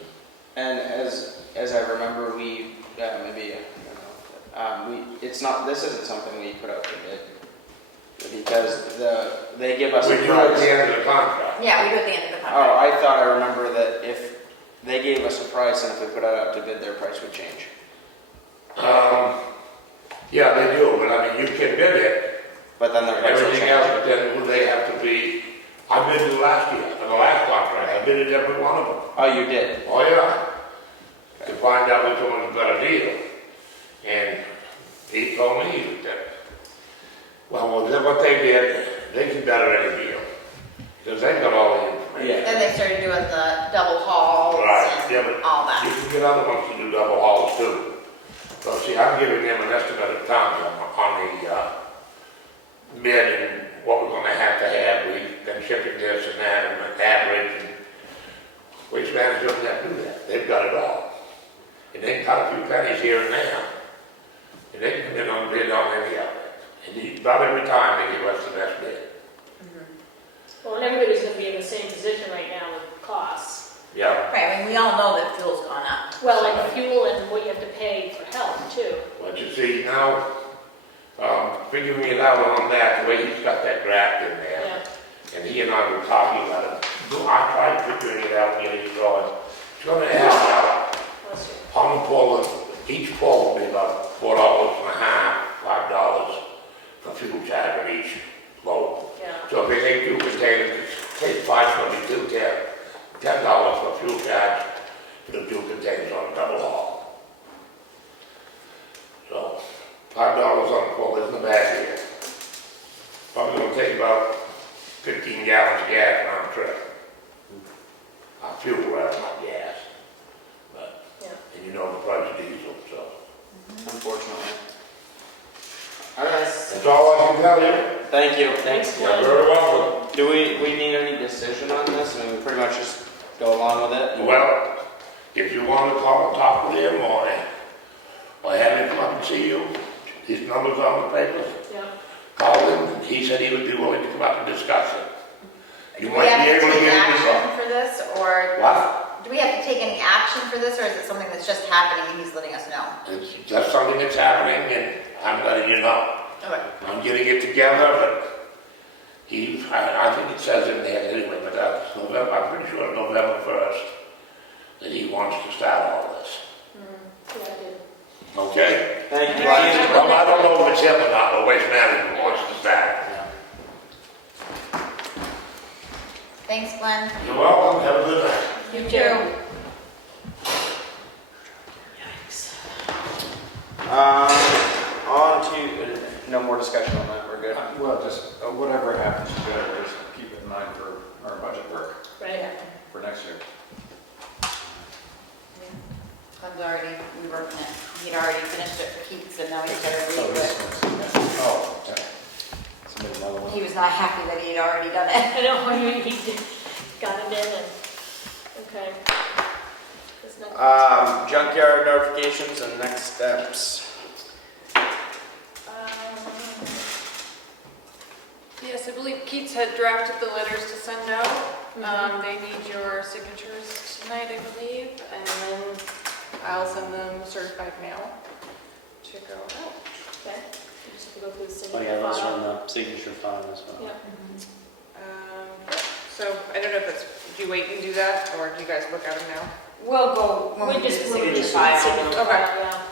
And as I remember, we, maybe, I don't know, this isn't something we put out to bid. Because they give us We a do at price. the end of the contract. Yeah, we do at the end of the Oh, contract. I thought I remember that if they gave us a price and if we put it out to bid, their price would change. Yeah, they do, but I mean, you can bid it, But then their price would everything change. else, but then would they have to be, I bid it last year, in the last contract, I bid it every one of them. Oh, you did? Oh, yeah. To find out which one was a better deal. And he told me that, well, what they did, they can better any deal. Because they've got all the information. Then they started doing the double hauls Right, yeah, and but all you that. can get other ones to do double hauls too. So see, I'm giving them an estimate of tons on the bid and what we're gonna have to have. We've been shipping this and that and an average, and waste management doesn't have to do that. They've got it all. And they can cut a few pennies here and there, and they can come in on bid on any of it. And about every time they give us the best bid. Well, and everybody's gonna be in the same position right now with costs. Yeah. Right, we we all know that fuel's gone up. Well, like fuel and what you have to pay for help too. But you see, now, figuring it out on that, the way he's got that draft in there, Yeah. and he and I were talking about it, I tried figuring it out, getting it going. It's gonna add Bless you. palm pole, each pole will be about $4.50, $5 for fuel charge on each load. Yeah. So if they take 2 containers, take $5.22, $10 for fuel charge for the 2 containers on double haul. So $5 on the pole isn't a bad deal. Probably gonna take about 15 gallons of gas round trip. Fuel rather, not gas. But, Yeah. and you know the price of diesel, so. Unfortunately. All right. That's all I can tell you. Thank you. Thanks, You're Glenn. very welcome. Do we need any decision on this? I mean, we pretty much just go along with it? Well, if you want to call and talk with him or have him come up and see you, his number's on the paper. Yeah. Call him, and he said he would be willing to come up and discuss it. You Do we might have be to able to take get it action resolved. for this, or What? do we have to take any action for this, or is it something that's just happening and he's letting us know? It's just something that's happening, and I'm letting you know. Okay. I'm getting it together, but I think it says in there anyway, but that's November, I'm pretty sure it's November 1st that he wants to start all this. Yeah, I did. Okay? Thank you. Well, I don't know if it's him or not, but Waste Management wants to start. Thanks, Glenn. You're welcome, have a good night. You too. On to, no more discussion on that, we're good. Well, just whatever happens, you better just keep it in mind for our budget work Right. for next year. Glenn's already reworking it. He'd already finished it for Keats, and now he's got to Oh, redo this it. one's, oh, okay. Submit another one. He was not happy that he had already done it. I know, I mean, he did, got it in and, okay. There's nothing- Junkyard notifications and next steps. Yes, I believe Keats had drafted the letters to send out. They need your signatures tonight, I believe, and then I'll send them certified mail to go out. Okay, you just have to go through the Oh signature yeah, those are file. on the signature file as well. Yeah. So I don't know if it's, do you wait and do that, or do you guys look at them now? We'll go when we do the just signature signature file. file, Okay. yeah.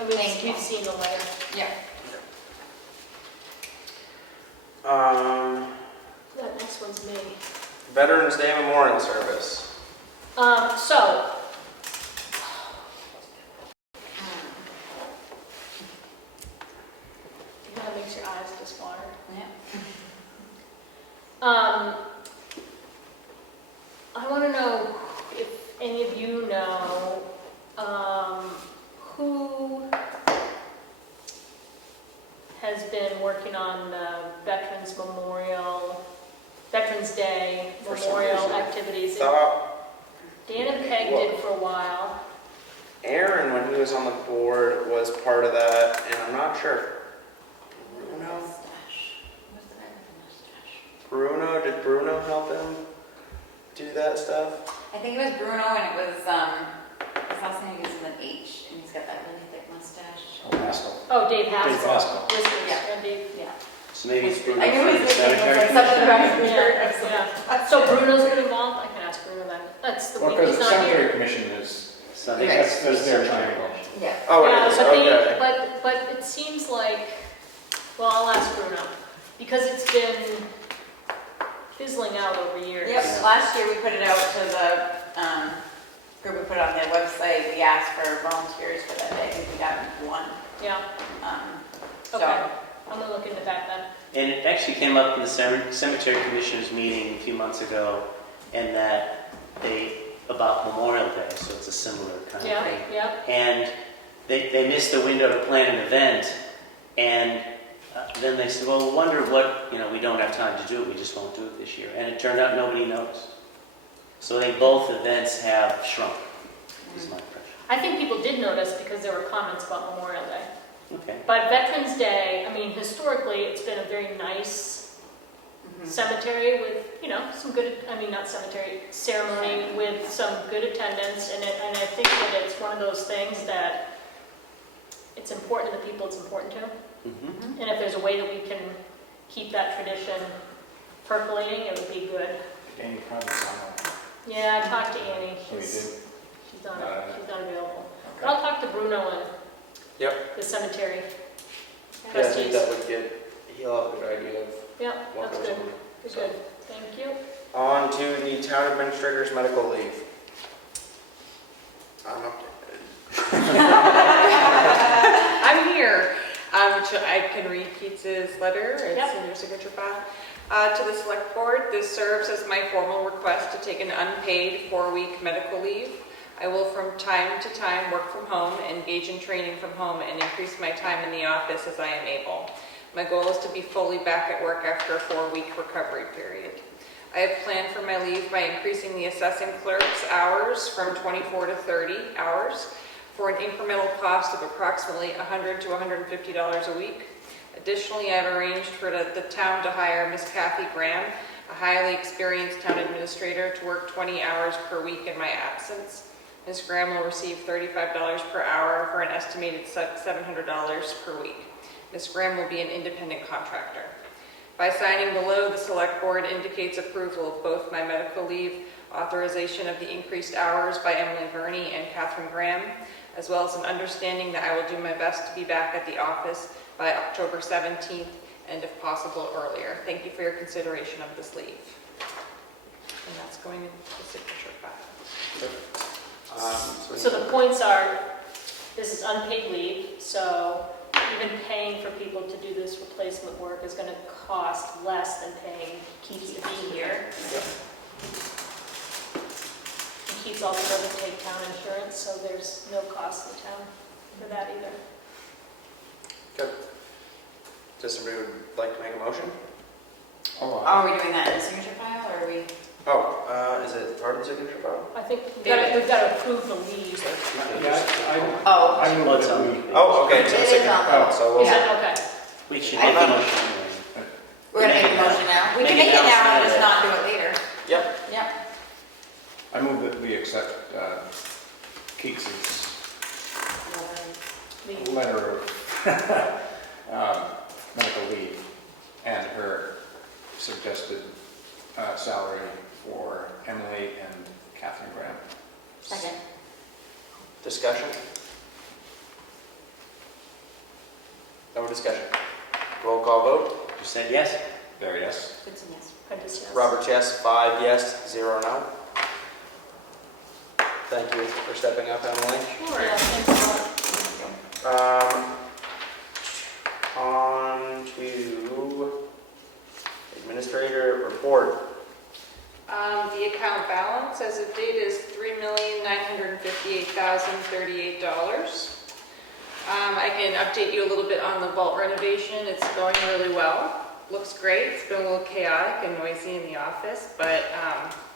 I mean, Thank you. we've seen the letter. Yeah. That next one's me. Veterans Day Memorial Service. So. That makes your eyes just water. Yeah. I want to know if any of you know, who has been working on the Veterans Day For some Memorial reason, activities. Thought Dan and Peg did for a while. Aaron, when he was on the board, was part of that, and I'm not sure. Did Bruno help him do that stuff? I think it was Bruno, and it was, his last name begins with an H, and he's got that really thick mustache. Oh, Haskell. Oh, Dave Haskell. Haskell. Whiskers, Yeah. Dave. Yeah. So maybe it's Bruno I knew from his the nickname was cemetery. like something about his Yeah, shirt or something. yeah. So Bruno's been involved? I can ask Bruno then. That's the Well, week because he's the not here. cemetery commission is, So I Okay. think that's their triangle. Yeah. Oh, Yeah, it is, but okay. but it seems like, well, I'll ask Bruno, because it's been fizzling out over years. Yep, last year we put it out to the group, we put it on their website, we asked for volunteers for that day, I think we got one. Yeah, So, okay, I'm gonna look into that then. And it actually came up in the cemetery commissioners meeting a few months ago, and that about Memorial Day, so it's a similar kind of Yeah, thing. yeah, And they missed the window to plan an event, and then they said, well, we'll wonder what, we don't have time to do it, we just won't do it this year. And it turned out nobody noticed. So I think both events have shrunk, is my impression. I think people did notice because there were comments about Memorial Day. Okay. But Veterans Day, I mean, historically, it's been a very nice cemetery with, some good, not cemetery, ceremony with some good attendance, and I think that it's one of those things that it's important to the people it's important to. Mhm. And if there's a way that we can keep that tradition percolating, it would be good. Any problems on that? Yeah, I talked to Annie. Oh, you did? She's not No. available. But I'll talk to Bruno and Yep. the cemetery Yeah, I trustees. think that would he'll have a good idea of Yeah, what that's goes good. on. Good. Thank you. On to the town administrator's medical leave. I'm here. I can read Keats's letter. It's Yep. in your signature file. To the select board, this serves as my formal request to take an unpaid 4-week medical leave. I will from time to time work from home, engage in training from home, and increase my time in the office as I am able. My goal is to be fully back at work after a 4-week recovery period. I have planned for my leave by increasing the assessing clerk's hours from 24 to 30 hours for an incremental cost of approximately $100 to $150 a week. Additionally, I have arranged for the town to hire Miss Kathy Graham, a highly experienced town administrator, to work 20 hours per week in my absence. Ms. Graham will receive $35 per hour for an estimated $700 per week. Ms. Graham will be an independent contractor. By signing below, the select board indicates approval of both my medical leave, authorization of the increased hours by Emily Verney and Catherine Graham, as well as an understanding that I will do my best to be back at the office by October 17th and if possible earlier. Thank you for your consideration of this leave. And that's going into the signature file. So the points are, this is unpaid leave, so even paying for people to do this replacement work is going to cost less than paying Keith to be here. And Keith also doesn't take town insurance, so there's no cost to the town for that either. Good. Does somebody would like to make a motion? Are we doing that in the signature file, or are we? Is it part of the signature file? I think we've got to approve the leave. Oh, I move What's that on? we- Oh, okay, it's in the It is signature on file, the- so Is we'll, it? Okay. We should I make a think- motion anyway. we're gonna make a motion now. We can Make make it it now now, and just yeah. not do it later. Yep. Yep. I move that we accept Keats's Leave. letter of medical leave and her suggested salary for Emily and Catherine Graham. Second. Discussion? No discussion. Roll call vote. You said yes? There, yes. It's a yes. Prentice, yes. Robert, yes. 5 yes, 0 no. Thank you for stepping up, Emily. Yeah, thanks a lot. On to administrator report. The account balance as of date is $3,958,038. I can update you a little bit on the vault renovation. It's going really well. Looks great. It's been a little chaotic and noisy in the office, but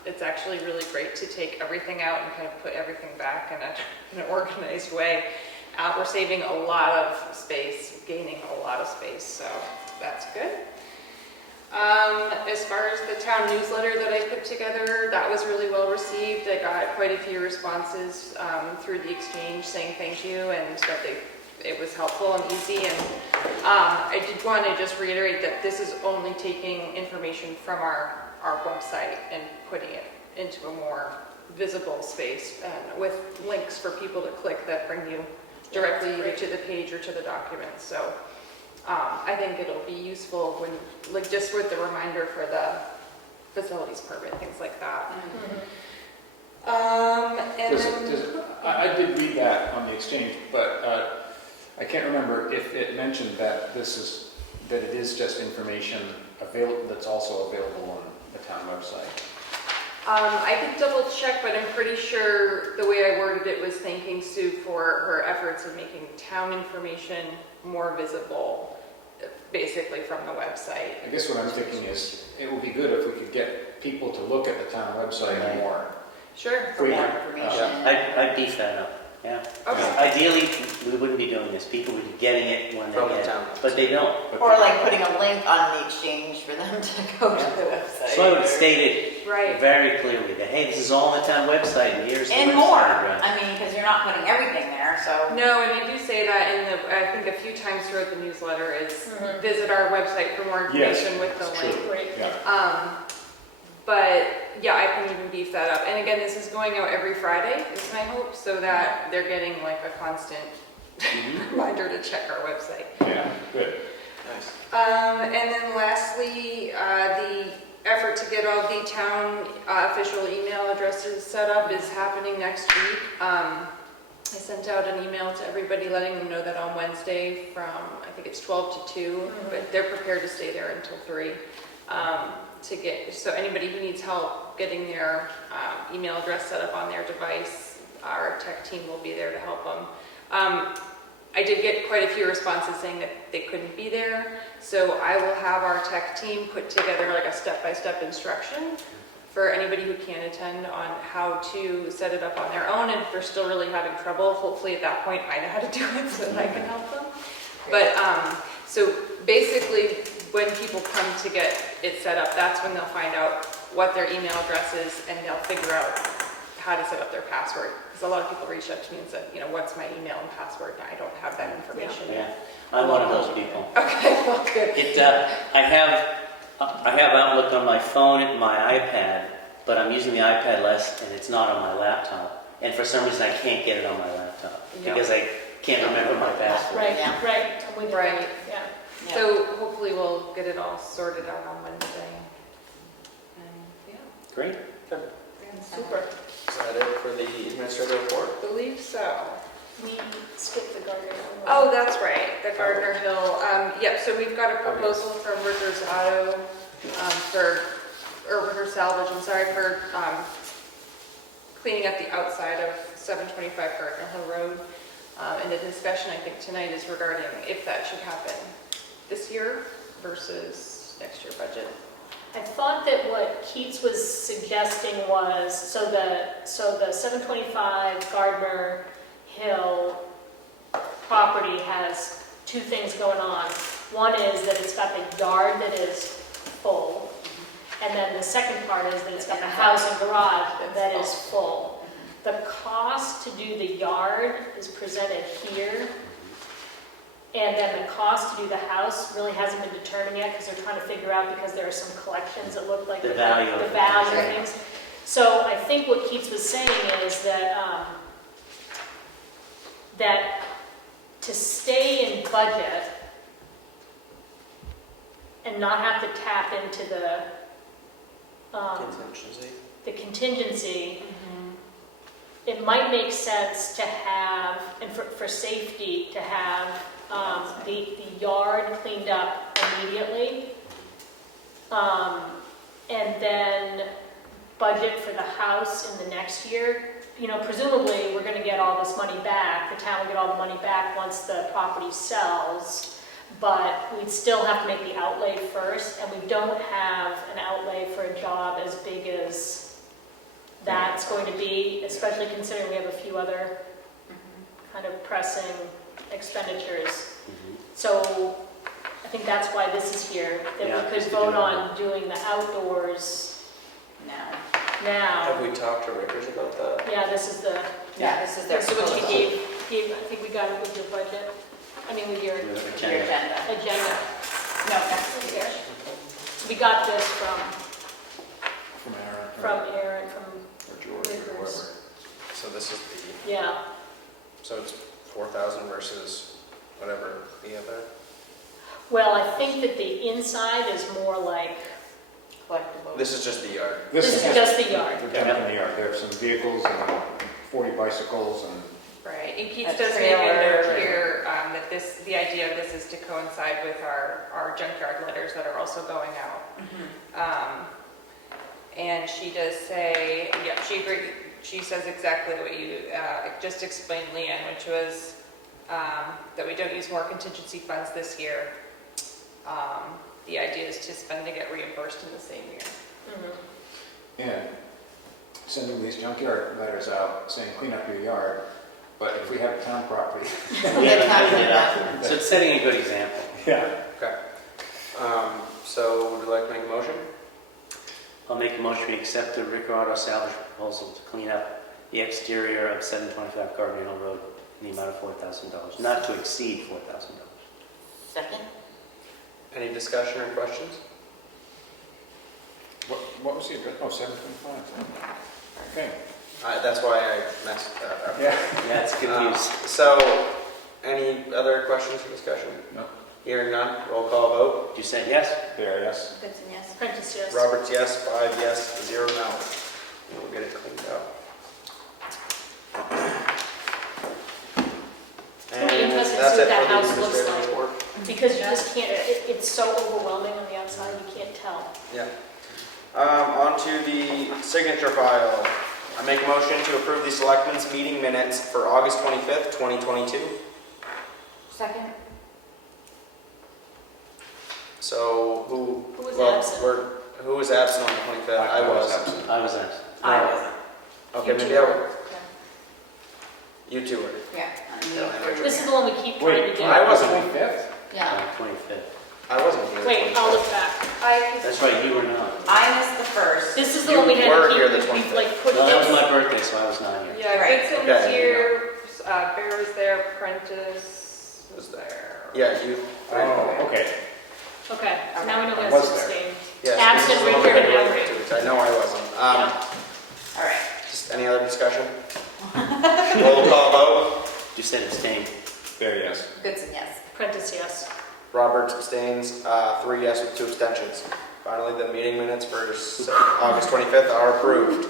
it's actually really great to take everything out and kind of put everything back in an organized way. We're saving a lot of space, gaining a lot of space, so that's good. As far as the town newsletter that I put together, that was really well received. I got quite a few responses through the exchange saying thank you and that it was helpful and easy. And I did want to just reiterate that this is only taking information from our website and putting it into a more visible space and with links for people to click that bring you directly either to the page or to the document. So I think it'll be useful when, like, just with the reminder for the facilities permit, things like that. I did read that on the exchange, but I can't remember if it mentioned that it is just information that's also available on the town website. I could double check, but I'm pretty sure the way I worded it was thanking Sue for her efforts in making town information more visible, basically from the website. I guess what I'm thinking is it would be good if we could get people to look at the town website more. Sure. For more frequently. information. I'd beef that up. Yeah. Okay. Ideally, we wouldn't be doing this. People would be getting it when they From the get it, town. but they don't. Or like putting a link on the exchange for them to go to the website. So I would state it Right. very clearly that, hey, this is all on the town website, and here's the And website more, address. I mean, because you're not putting everything there, so. No, and I do say that in the, I think a few times throughout the newsletter is visit our website for more Yes, information with the that's link. true. Great. Yeah. But yeah, I can even beef that up. And again, this is going out every Friday, is my hope, so that they're getting like a constant reminder to check our website. Yeah, good. Nice. And then lastly, the effort to get all the town official email addresses set up is happening next week. I sent out an email to everybody letting them know that on Wednesday from, I think it's 12 to 2, but they're prepared to stay there until 3. To get, so anybody who needs help getting their email address set up on their device, our tech team will be there to help them. I did get quite a few responses saying that they couldn't be there, so I will have our tech team put together like a step-by-step instruction for anybody who can't attend on how to set it up on their own, and if they're still really having trouble, hopefully at that point I know how to do it so that I can help them. But so basically, when people come to get it set up, that's when they'll find out what their email address is, and they'll figure out how to set up their password. Because a lot of people reach out to me and said, you know, what's my email and password? And I don't have that information Yeah, yet. I'm one of those people. Okay, well, good. I have Outlook on my phone and my iPad, but I'm using the iPad less, and it's not on my laptop. And for some reason, I can't get it on my laptop Yeah. because I can't remember my password. Right, Yeah. right. I'm with you. Right. Yeah. Yeah. So hopefully we'll get it all sorted out on Wednesday. And yeah, Great. Super. Is that it for the administrative report? I believe so. We skipped the Gardner. Oh, that's right, the Gardner Hill. Yep, so we've got a proposal from Rickers Auto or Rickers Salvage, I'm sorry, for cleaning up the outside of 725 Gardner Hill Road. And the discussion, I think, tonight is regarding if that should happen this year versus next year budget. I thought that what Keats was suggesting was, so the 725 Gardner Hill property has two things going on. One is that it's got the yard that is full, and then the second part is that it's got the house and garage that is full. The cost to do the yard is presented here, and then the cost to do the house really hasn't been determined yet because they're trying to figure out, because there are some collections that look like The value of the it. value of things. So I think what Keats was saying is that that to stay in budget and not have to tap into the contingency, it might make sense to have, and for safety, to have the yard cleaned up immediately, and then budget for the house in the next year. You know, presumably, we're going to get all this money back, the town will get all the money back once the property sells, but we'd still have to make the outlay first, and we don't have an outlay for a job as big as that's going to be, especially considering we have a few other kind of pressing expenditures. So I think that's why this is here, that Yeah, we could just to vote do on doing the outdoors No. now. Have we talked to Rickers about that? Yeah, this is the, Yeah, this is their this is what proposal. you gave, I think we got it with your budget, I mean with your Your Agenda. agenda. agenda. No, that's here. We got this from From Aaron. Aaron, from Or George or whoever. So this is yeah. so it's 4,000 versus whatever the other. Well, I think that the inside is more like, Collectibles. This is just the yard. this is just the yard. We're down in the yard. There are some vehicles and 40 bicycles and Right, and Keats A does make a trailer. note here that the idea of this is to coincide with our junkyard letters that are also going out. And she does say, yeah, she agreed, she says exactly what you just explained, Leanne, which was that we don't use more contingency funds this year. The idea is to spend to get reimbursed in the same year. and sending these junkyard letters out saying clean up your yard. but if we have town property. We haven't cleaned it up. So it's setting a good example. Yeah. Okay. So would you like to make a motion? I'll make a motion to accept the Rick Auto salvage proposal to clean up the exterior of 725 Gardner Hill Road in the amount of $4,000, not to exceed $4,000. Second? Any discussion or questions? What was the address? Oh, 725. Okay. That's why I messed that up. Yeah. Yeah, it's confused. So, any other questions or discussion? No. Hearing none, roll call vote. You said yes? There, yes. Goodson, yes. Prentice, yes. Roberts, yes. 5 yes, 0 no. We'll get it cleaned up. It'll be interesting to that's see it what that for the house looks administrative like. report. Because you just can't, it's so overwhelming on the outside, you can't tell. Yeah. On to the signature file. I make a motion to approve the Selectmen's meeting minutes for August 25th, 2022. Second? So, Who was absent? Who was absent on the 25th? I was. absent. I was absent. I wasn't. Okay, You maybe two I were. was. You two were. Yeah. This is the one we keep trying to Wait, do. I wasn't. 25th? Yeah. 25th. I wasn't here. Wait, I'll look back. That's right, you were not. I missed the first. This is the You one we had were to here the keep, we've 25th. like put Well, that was this. my birthday, so I was not here. Yeah, Right. Goodson Okay, was here, Bear was there, Prentice was there. Yeah, you. Oh, okay. Okay, so now we know who I has was to there. abstain. Yes, Absent, this is the one Richard, we and had to Henry. wait to, which I know I wasn't. Yeah. All right. Just any other discussion? Roll call vote. You said abstain. There, yes. Goodson, yes. Prentice, yes. Roberts abstains, 3 yes with 2 abstentions. Finally, the meeting minutes for August 25th are approved.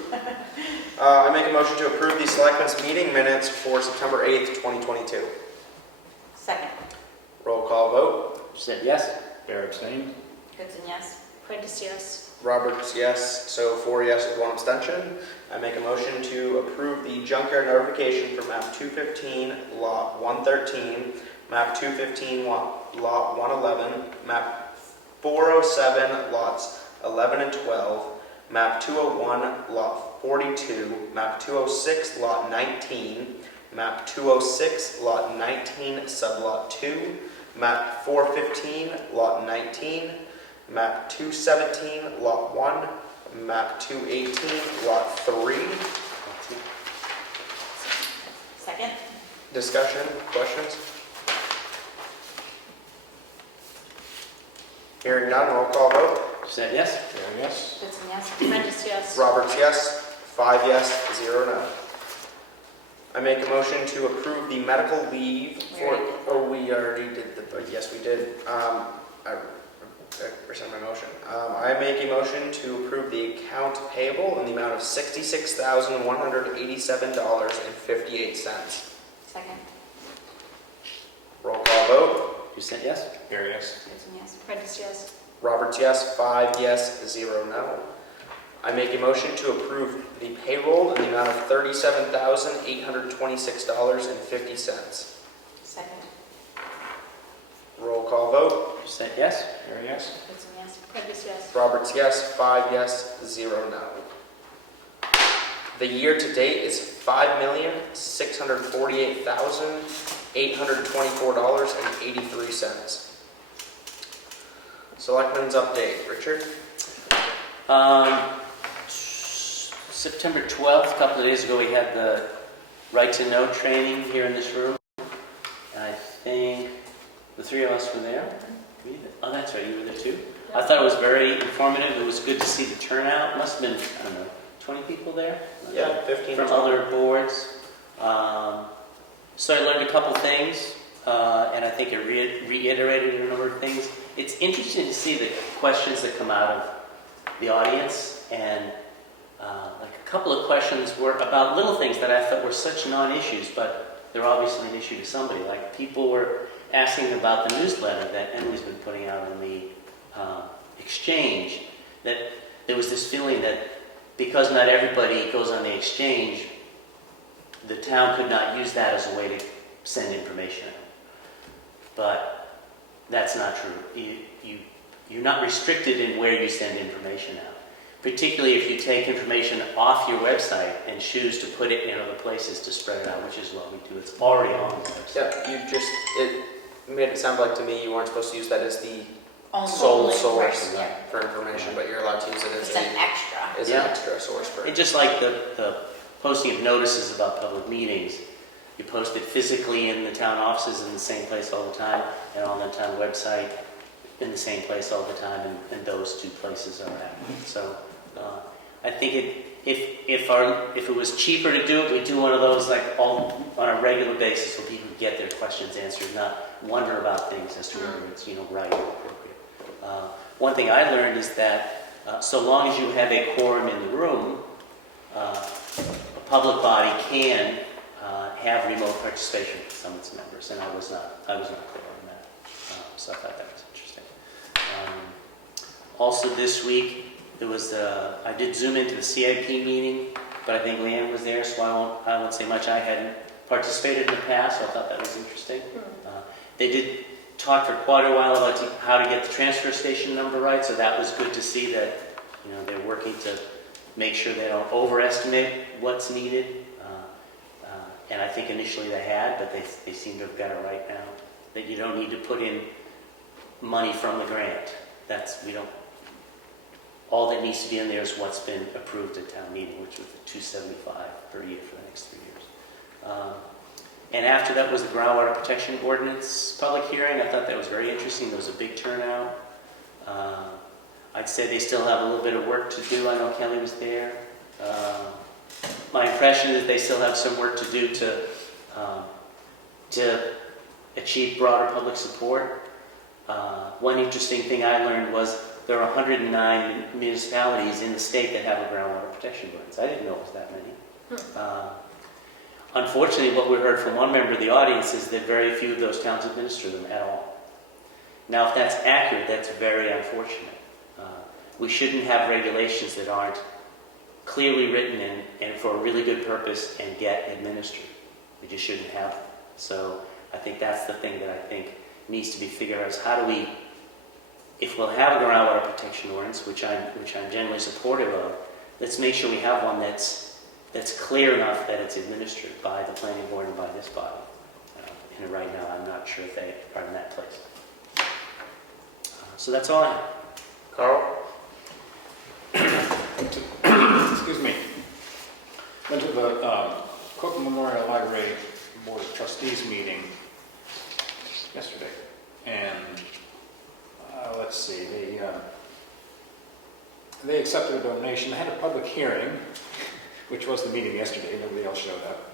I make a motion to approve the Selectmen's meeting minutes for September 8th, 2022. Second? Roll call vote. You said yes? Bear abstained. Goodson, yes. Prentice, yes. Roberts, yes, so 4 yes with 1 abstention. I make a motion to approve the junkyard notification for map 215, lot 113, map 215, lot 111, map 407, lots 11 and 12, map 201, lot 42, map 206, lot 19, map 206, lot 19, sublot 2, map 415, lot 19, map 217, lot 1, map 218, lot 3. Second? Discussion, questions? Hearing none, roll call vote. You said yes? There, yes. Goodson, yes. Prentice, yes. Roberts, yes. 5 yes, 0 no. I make a motion to approve the medical leave we already did yes, we did. I rescind my motion. I make a motion to approve the account payable in the amount of $66,187.58. Second? Roll call vote. You said yes? There, yes. Goodson, yes. Prentice, yes. Roberts, yes. 5 yes, 0 no. I make a motion to approve the payroll in the amount of $37,826.50. Second? Roll call vote. You said yes? There, yes. Goodson, yes. Prentice, yes. Roberts, yes. 5 yes, 0 no. The year to date is $5,648,824.83. Selectmen's update. Richard? September 12th, a couple of days ago, we had the Right to Know training here in this room. And I think the 3 of us were there. Oh, that's right, you were there too. I thought it was very informative. It was good to see the turnout. Must have been, I don't know, 20 people there? Yeah, 15. From other boards. So I learned a couple things, and I think it reiterated a number of things. It's interesting to see the questions that come out of the audience, and like a couple of questions were about little things that I thought were such non-issues, but they're obviously an issue to somebody. Like people were asking about the newsletter that Emily's been putting out in the exchange, that there was this feeling that because not everybody goes on the exchange, the town could not use that as a way to send information out. But that's not true. You're not restricted in where you send information out. particularly if you take information off your website and choose to put it in other places to spread it out, which is what we do. It's already on the website. Yep, it made it sound like to me you weren't supposed to use that as the Only- sole only source right, yeah. for information, but you're allowed to use it as It's an extra. an Yeah. extra source for And just like the posting of notices about public meetings, you post it physically in the town offices in the same place all the time, and on the town website in the same place all the time, and those two places are active. So I think if it was cheaper to do it, we'd do one of those like all on a regular basis so people get their questions answered, not wonder about things as to whether it's right or appropriate. One thing I learned is that so long as you have a quorum in the room, a public body can have remote participation for some of its members, and I was not clear on that. So I thought that was interesting. Also this week, there was I did zoom into the CIP meeting, but I think Leanne was there, so I won't say much. I hadn't participated in the past, so I thought that was interesting. They did talk for quite a while about how to get the transfer station number right, so that was good to see that they're working to make sure they don't overestimate what's needed. And I think initially they had, but they seem to have got it right now. That you don't need to put in money from the grant. All that needs to be in there is what's been approved at town meeting, which was the $275 per year for the next 3 years. And after that was the Groundwater Protection Ordinance public hearing. I thought that was very interesting. There was a big turnout. I'd say they still have a little bit of work to do. I know Kelly was there. My impression is they still have some work to do to achieve broader public support. One interesting thing I learned was there are 109 municipalities in the state that have a groundwater protection ordinance. I didn't know it was that many. Unfortunately, what we heard from one member of the audience is that very few of those towns administer them at all. Now, if that's accurate, that's very unfortunate. We shouldn't have regulations that aren't clearly written and for a really good purpose and get administered. We just shouldn't have them. So I think that's the thing that I think needs to be figured out is how do we, if we'll have a groundwater protection ordinance, which I'm generally supportive of, let's make sure we have one that's clear enough that it's administered by the planning board and by this body. And right now, I'm not sure if they are in that place. So that's all I have. Carl? Excuse me. Went to the Cook Memorial Library Board of Trustees meeting yesterday, and let's see, they accepted a donation. They had a public hearing, which was the meeting yesterday. Nobody else showed up,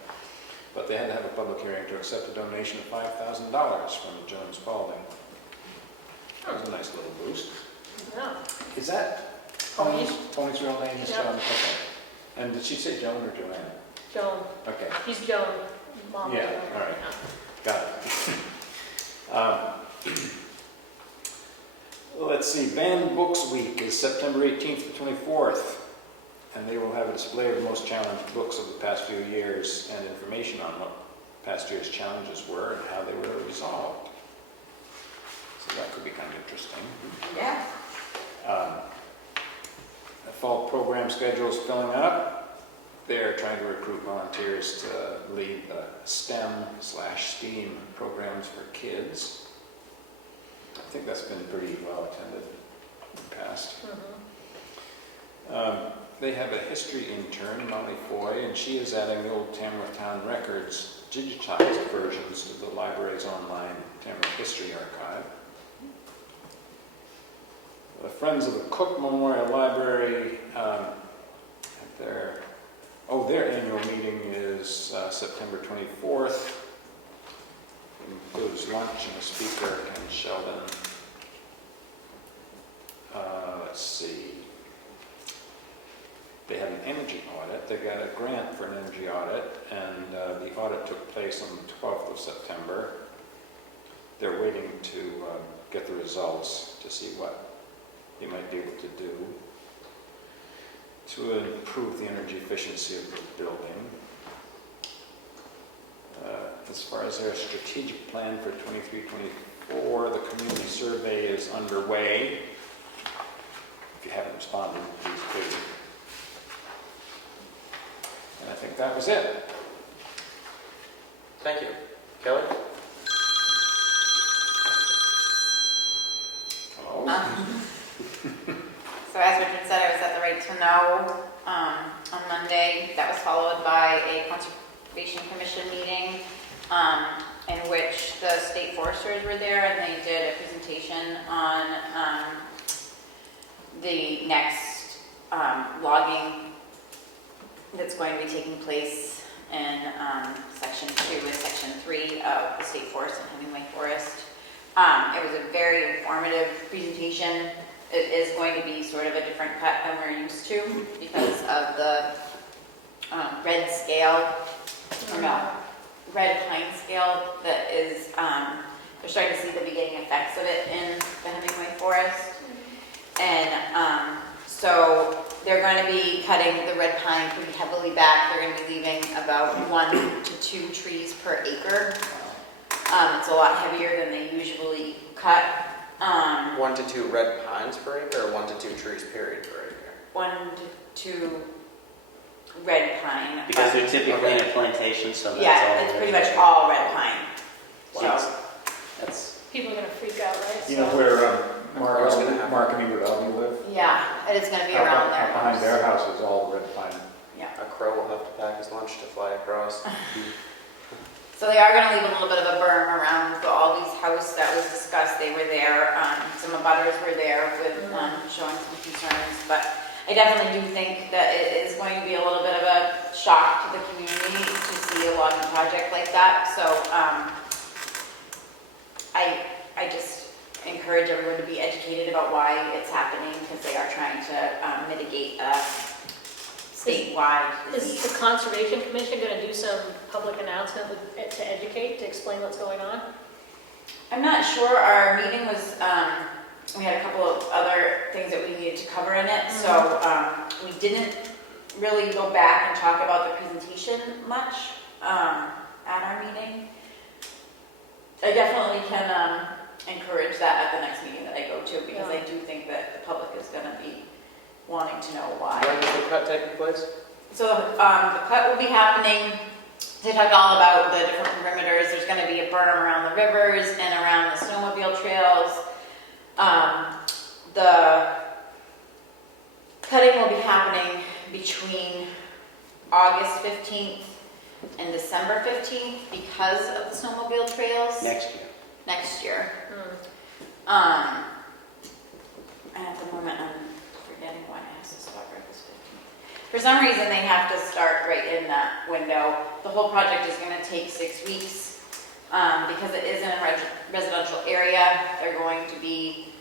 but they had to have a public hearing to accept a donation of $5,000 from Joan Spalding. That was a nice little boost. Yeah. Is that Tony's? Tony's real name is Yeah. Joan? Okay. And did she say Joan or Joanne? Joan. Okay. She's Joan. Mom. Yeah, Joan. all right. Got it. Let's see, Banned Books Week is September 18th to 24th, and they will have a display of the most challenged books of the past few years and information on what past year's challenges were and how they were resolved. So that could be kind of interesting. Yeah. The fall program schedule is filling up. They're trying to recruit volunteers to lead the STEM/STEAM programs for kids. I think that's been pretty well attended in the past. They have a history intern, Molly Foy, and she is adding the old Tamworth Town Records digitized versions to the library's online Tamworth History Archive. The Friends of the Cook Memorial Library, their annual meeting is September 24th. It includes lunch and a speaker, Ken Sheldon. Let's see. They had an energy audit. They got a grant for an energy audit, and the audit took place on the 12th of September. They're waiting to get the results to see what they might be able to do to improve the energy efficiency of the building. As far as their strategic plan for 23-24, the community survey is underway. If you haven't responding to these too. And I think that was it. Thank you. Kelly? Hello? So as Richard said, I was at the Right to Know on Monday. That was followed by a Conservation Commission meeting in which the state foresters were there, and they did a presentation on the next logging that's going to be taking place in Section 2 and Section 3 of the State Forest and Hemingway Forest. It was a very informative presentation. It is going to be sort of a different cut than we're used to because of the red scale, or no, red pine scale that is, we're starting to see the beginning effects of it in the Hemingway Forest. And so they're going to be cutting the red pine pretty heavily back. They're going to be leaving about 1 to 2 trees per acre. It's a lot heavier than they usually cut. 1 to 2 red pines per acre, or 1 to 2 trees period per acre? 1 to 2 red pine. Because they're typically in a plantation, so that's all. Yeah, it's pretty much all red pine. Wow. So, That's, People are gonna freak out, right? You know So- where I was gonna have- Mark and Ebert Albee live? yeah, and it's gonna be Out around be- their out behind house. their house is all red pine. A crow will have to pack his lunch to fly across. So they are gonna leave a little bit of a berm around the Aldi's house that was discussed. They were there, some abutters were there with, showing some concerns, but I definitely do think that it is going to be a little bit of a shock to the community to see a logging project like that. So, I just encourage everyone to be educated about why it's happening, because they are trying to mitigate a statewide Is disease. the Conservation Commission gonna do some public announcement to educate, to explain what's going on? I'm not sure. Our meeting was, we had a couple of other things that we needed to cover in it, so we didn't really go back and talk about the presentation much at our meeting. I definitely can encourage that at the next meeting that I go to, because I do think that the public is going to be wanting to know why. When is the cut taking place? So the cut will be happening. They talked all about the different perimeters. There's going to be a berm around the rivers and around the snowmobile trails. The cutting will be happening between August 15th and December 15th because of the snowmobile trails next year. And at the moment, I'm forgetting when it has to start, August 15th. For some reason, they have to start right in that window. The whole project is going to take 6 weeks because it is in a residential area. They're going to be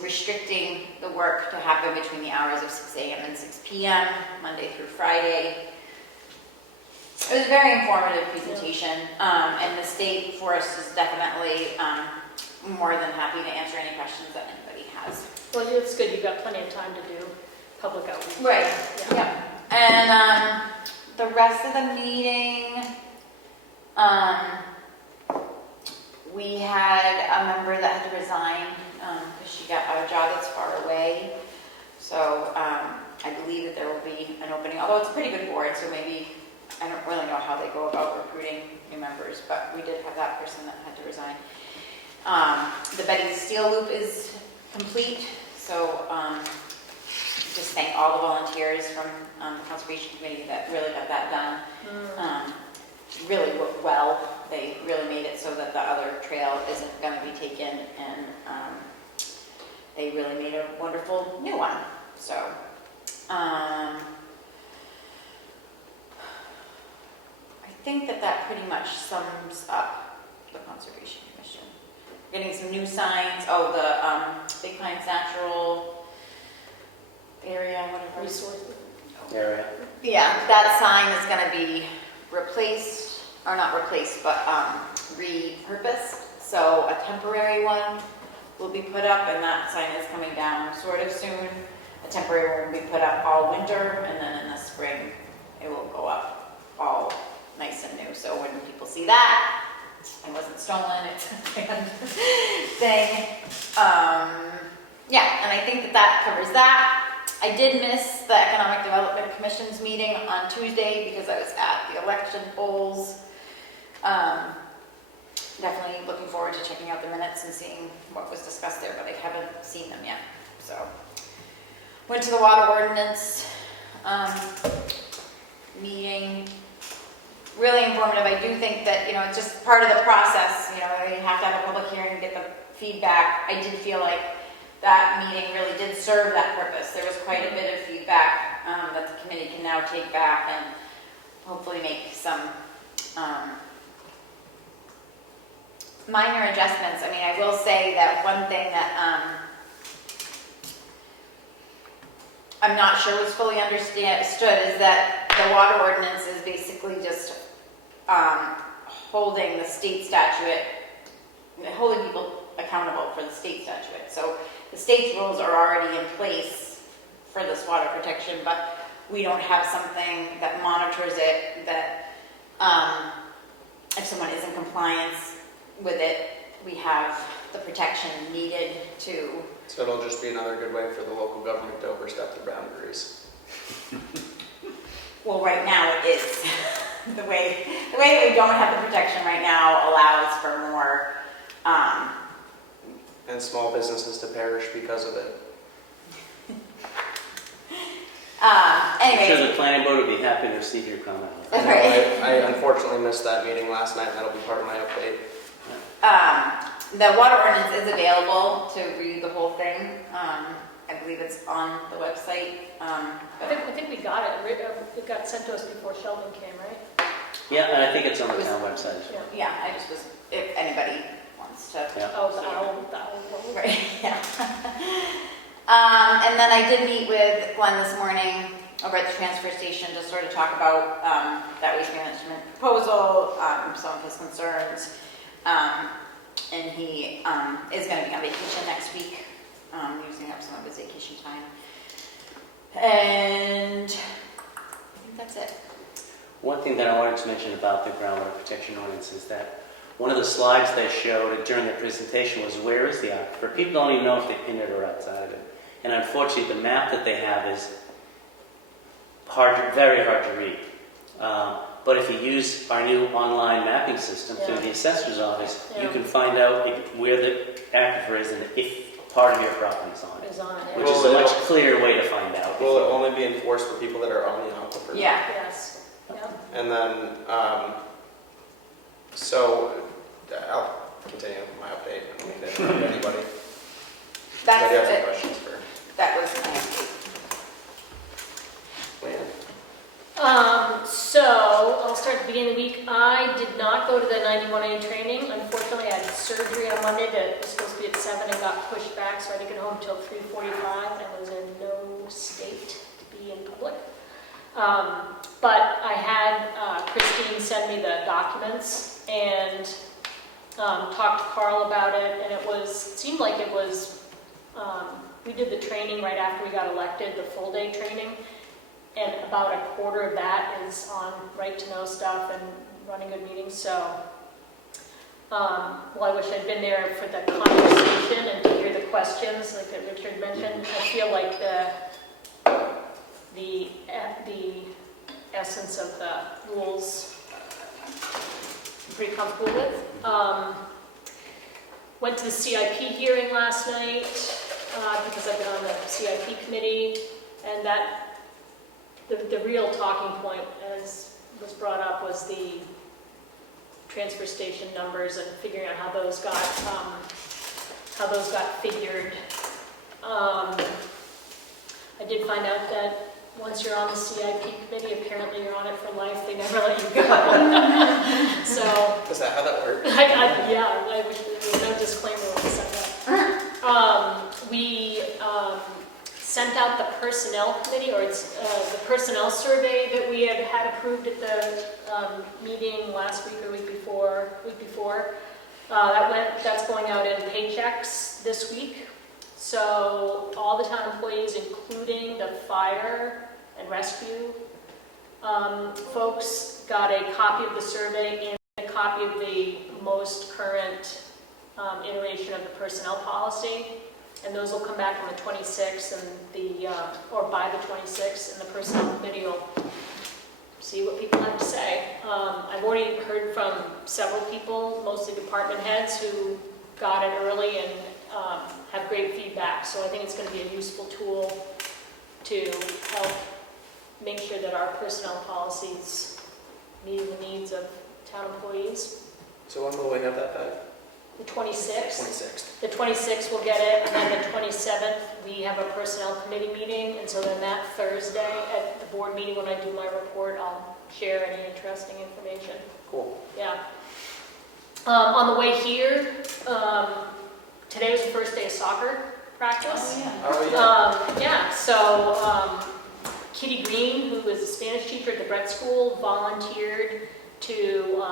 restricting the work to happen between the hours of 6 a.m. and 6 p.m., Monday through Friday. It was a very informative presentation, and the state forest is definitely more than happy to answer any questions that anybody has. Well, it's good, you've got plenty of time to do public outreach. Right, Yeah. yep. And the rest of the meeting, we had a member that had to resign because she got a job that's far away. So I believe that there will be an opening, although it's a pretty good board, so maybe, I don't really know how they go about recruiting new members, but we did have that person that had to resign. The Betty Steel Loop is complete, so just thank all the volunteers from the Conservation Committee that really got that done. Really worked well. They really made it so that the other trail isn't going to be taken, and they really made a wonderful new one. So, I think that pretty much sums up the Conservation Commission. Getting some new signs. Oh, the Big Pines Natural area, whatever. Resource. Area. Yeah, that sign is going to be replaced, or not replaced, but repurposed. So a temporary one will be put up, and that sign is coming down sort of soon. A temporary one will be put up all winter, and then in the spring it will go up all nice and new. So when people see that, it wasn't stolen, it's a banned thing. Yeah, and I think that that covers that. I did miss the Economic Development Commission's meeting on Tuesday because I was at the election polls. Definitely looking forward to checking out the minutes and seeing what was discussed there, but I haven't seen them yet. So, went to the Water Ordinance meeting. Really informative. I do think that, it's just part of the process. You have to have a public hearing and get the feedback. I did feel like that meeting really did serve that purpose. There was quite a bit of feedback that the committee can now take back and hopefully make some minor adjustments. I mean, I will say that one thing that I'm not sure was fully understood is that the water ordinance is basically just holding the state statute, holding people accountable for the state statute. So the state's rules are already in place for this water protection, but we don't have something that monitors it, that if someone is in compliance with it, we have the protection needed to. So it'll just be another good way for the local government to overstep the boundaries. Well, right now it is. The way that we don't have the protection right now allows for more. And small businesses to perish because of it. I'm sure Anyway, the planning board would be happy to receive your comment. I know, I unfortunately missed that meeting last night, and that'll be part of my update. the water ordinance is available to read the whole thing. I believe it's on the website. I think we got it. It got sent to us before Sheldon came, right? Yeah, and I think it's on the town website as well. Yeah, I just was, if anybody wants to. Yeah. Oh, the owl. Right, yeah. And then I did meet with Glenn this morning over at the transfer station to sort of talk about that waste management proposal, some of his concerns. And he is going to be on vacation next week, using up some of his vacation time. And I think that's it. One thing that I wanted to mention about the groundwater protection ordinance is that one of the slides they showed during the presentation was where is the aquifer? People don't even know if they pinned it or outside of it. And unfortunately, the map that they have is very hard to read. But if you use our new online mapping system through the assessor's office, you can find out where the aquifer is and if part of your property is on it. Which is a much clearer way to find out. Will it only be enforced for people that are on the aquifer? Yeah. Yes. Yeah. And then, so I'll continue with my update. I don't need to interrupt anybody. That's Anybody have some it. questions for That was my Leanne? So I'll start at the beginning of the week. I did not go to the 91A training. Unfortunately, I had surgery on Monday that was supposed to be at 7 and got pushed back, so I didn't get home until 3:45. I was in no state to be in public. But I had Christine send me the documents and talked to Carl about it, and it seemed like it was, we did the training right after we got elected, the full day training, and about a quarter of that is on right to know stuff and running good meetings. So, well, I wish I'd been there for the conversation and to hear the questions like that Richard mentioned. I feel like the essence of the rules I'm pretty comfortable with. Went to the CIP hearing last night because I've been on the CIP committee, and that the real talking point, as was brought up, was the transfer station numbers and figuring out how those got figured. I did find out that once you're on the CIP committee, apparently you're on it for life. They never let you go. So. Is that how that works? I wish there was no disclaimer when we said that. We sent out the personnel committee, or it's the personnel survey that we had approved at the meeting last week or week before. That's going out in paychecks this week. So all the town employees, including the fire and rescue folks, got a copy of the survey and a copy of the most current iteration of the personnel policy. and those will come back on the 26th, and or by the 26th, and the personnel committee will see what people have to say. I've already heard from several people, mostly department heads, who got it early and have great feedback. So I think it's going to be a useful tool to help make sure that our personnel policies meet the needs of town employees. So when will we have that back? The 26th. 26th. The 26th we'll get it, and then the 27th, we have a personnel committee meeting, and so then that Thursday at the board meeting, when I do my report, I'll share any interesting information. Cool. Yeah. On the way here, today was the first day of soccer practice. Oh, yeah. So Kitty Green, who was a Spanish teacher at the Brett School, volunteered to,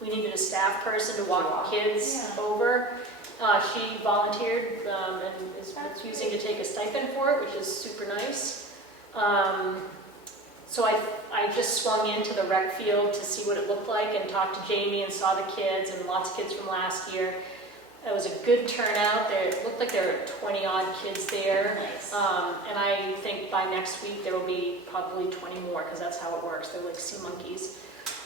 we needed a staff person to walk the kids over. She volunteered and is refusing to take a stipend for it, which is super nice. So I just swung into the rec field to see what it looked like and talked to Jamie and saw the kids and lots of kids from last year. It was a good turnout. It looked like there were 20-odd kids there. Nice. And I think by next week there will be probably 20 more, because that's how it works. They're like sea monkeys.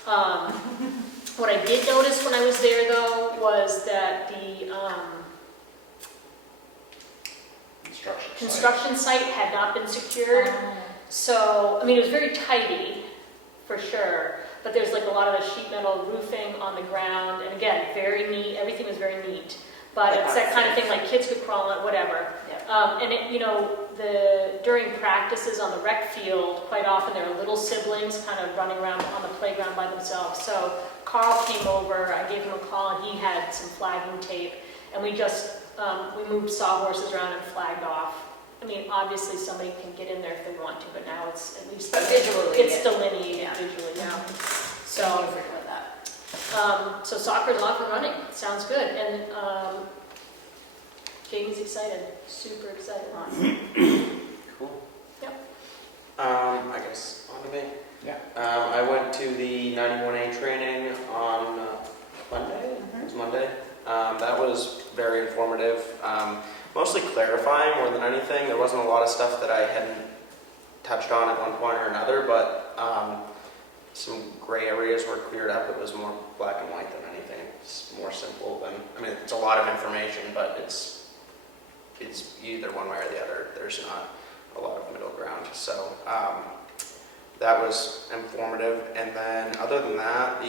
What I did notice when I was there, though, was that the construction site had not been secured. So, I mean, it was very tidy, for sure, but there's like a lot of the sheet metal roofing on the ground, and again, very neat, everything was very neat. But it's that kind of thing, like kids could crawl on it, whatever. And it, during practices on the rec field, quite often there are little siblings kind of running around on the playground by themselves. So Carl came over, I gave him a call, and he had some flagging tape, and we just, we moved sawhorses around and flagged off. I mean, obviously somebody can get in there if they want to, but now it's at least Visually, it's delineated visually now. So, with that. so soccer's off and running. Sounds good, and Jamie's excited, super excited. Cool. Yep. I guess on to me. Yeah. I went to the 91A training on Monday. It was Monday. That was very informative. Mostly clarifying more than anything. There wasn't a lot of stuff that I hadn't touched on at one point or another, but some gray areas were cleared up. It was more black and white than anything. It's more simple than, I mean, it's a lot of information, but it's either one way or the other. There's not a lot of middle ground. So that was informative. And then other than that,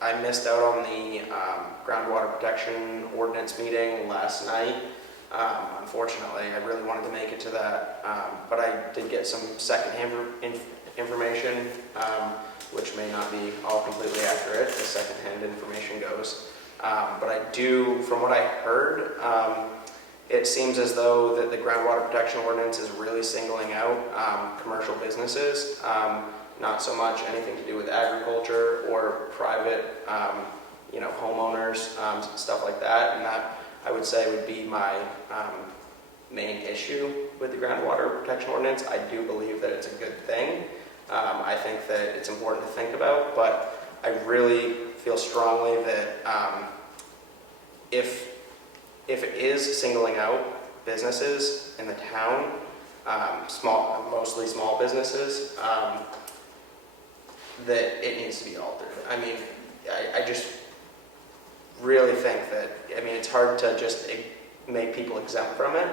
I missed out on the Groundwater Protection Ordinance meeting last night. Unfortunately, I really wanted to make it to that, but I did get some secondhand information, which may not be all completely accurate as secondhand information goes. But I do, from what I heard, it seems as though that the Groundwater Protection Ordinance is really singling out commercial businesses. Not so much anything to do with agriculture or private, homeowners, stuff like that. And that, I would say, would be my main issue with the Groundwater Protection Ordinance. I do believe that it's a good thing. I think that it's important to think about, but I really feel strongly that if it is singling out businesses in the town, mostly small businesses, that it needs to be altered. I mean, I just really think that, I mean, it's hard to just make people exempt from it,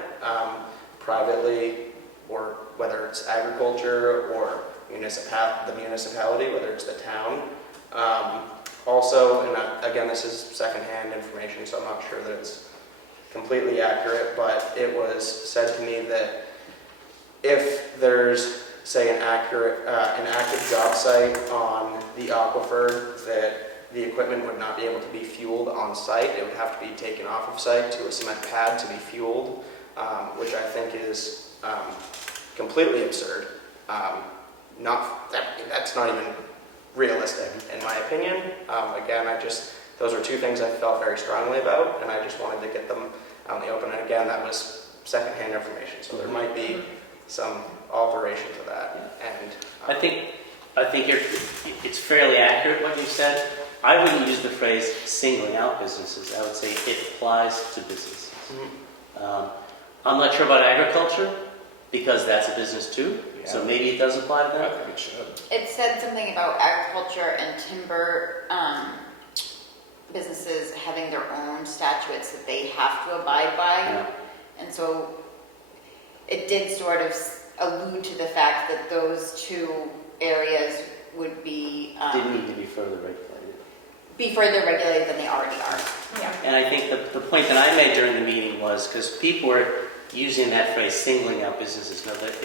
privately, or whether it's agriculture or the municipality, whether it's the town. Also, and again, this is secondhand information, so I'm not sure that it's completely accurate, but it was said to me that if there's, say, an active job site on the aquifer, that the equipment would not be able to be fueled on site. It would have to be taken off of site to a cement pad to be fueled, which I think is completely absurd. That's not even realistic, in my opinion. Again, those are two things I felt very strongly about, and I just wanted to get them out in the open. And again, that was secondhand information, so there might be some alteration to that. And I think it's fairly accurate what you said. I wouldn't use the phrase singling out businesses. I would say it applies to businesses. Mm-hmm. I'm not sure about agriculture, because that's a business too, so Yeah. maybe it does apply to I them. think it should. It said something about agriculture and timber businesses having their own statutes that they have to abide by. Yeah. And so it did sort of allude to the fact that those two areas would be Didn't need to be further regulated. further regulated than they already are. Yeah. And I think the point that I made during the meeting was, because people were using that phrase, singling out businesses, no, but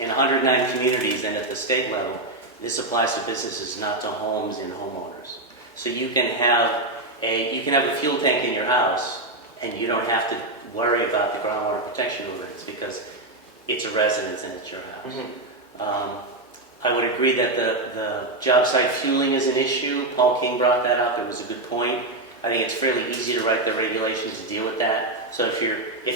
in 109 communities and at the state level, this applies to businesses, not to homes and homeowners. So you can have a fuel tank in your house, and you don't have to worry about the groundwater protection ordinance because it's a residence and it's your house. I would agree that the job site fueling is an issue. Paul King brought that up. It was a good point. I think it's fairly easy to write the regulations to deal with that. So if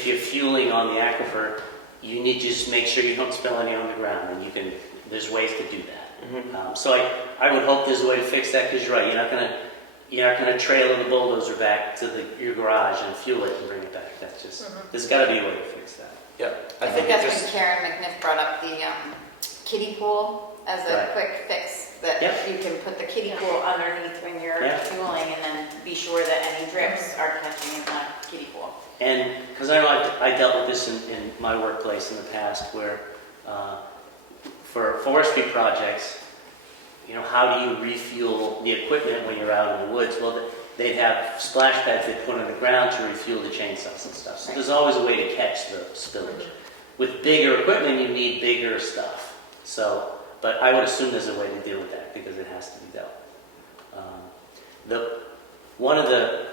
you're fueling on the aquifer, you need to just make sure you don't spill any on the ground, and there's ways to do that. So I would hope there's a way to fix that, because you're right. You're not gonna trailer the bulldozer back to your garage and fuel it and bring it back. That's just there's got to be a way to fix that. Yep. I think that's when Karen McNiff brought up the kiddie pool as a Right. quick fix, that Yep. you can put the kiddie pool underneath when you're Yeah. fueling, and then be sure that any drips are catching in the kiddie pool. And because I know I dealt with this in my workplace in the past, where for forestry projects, how do you refuel the equipment when you're out in the woods? Well, they'd have splash pads they put on the ground to refuel the chainsaws and stuff. So there's always a way to catch the spillage. With bigger equipment, you need bigger stuff. But I would assume there's a way to deal with that, because it has to be dealt. One of the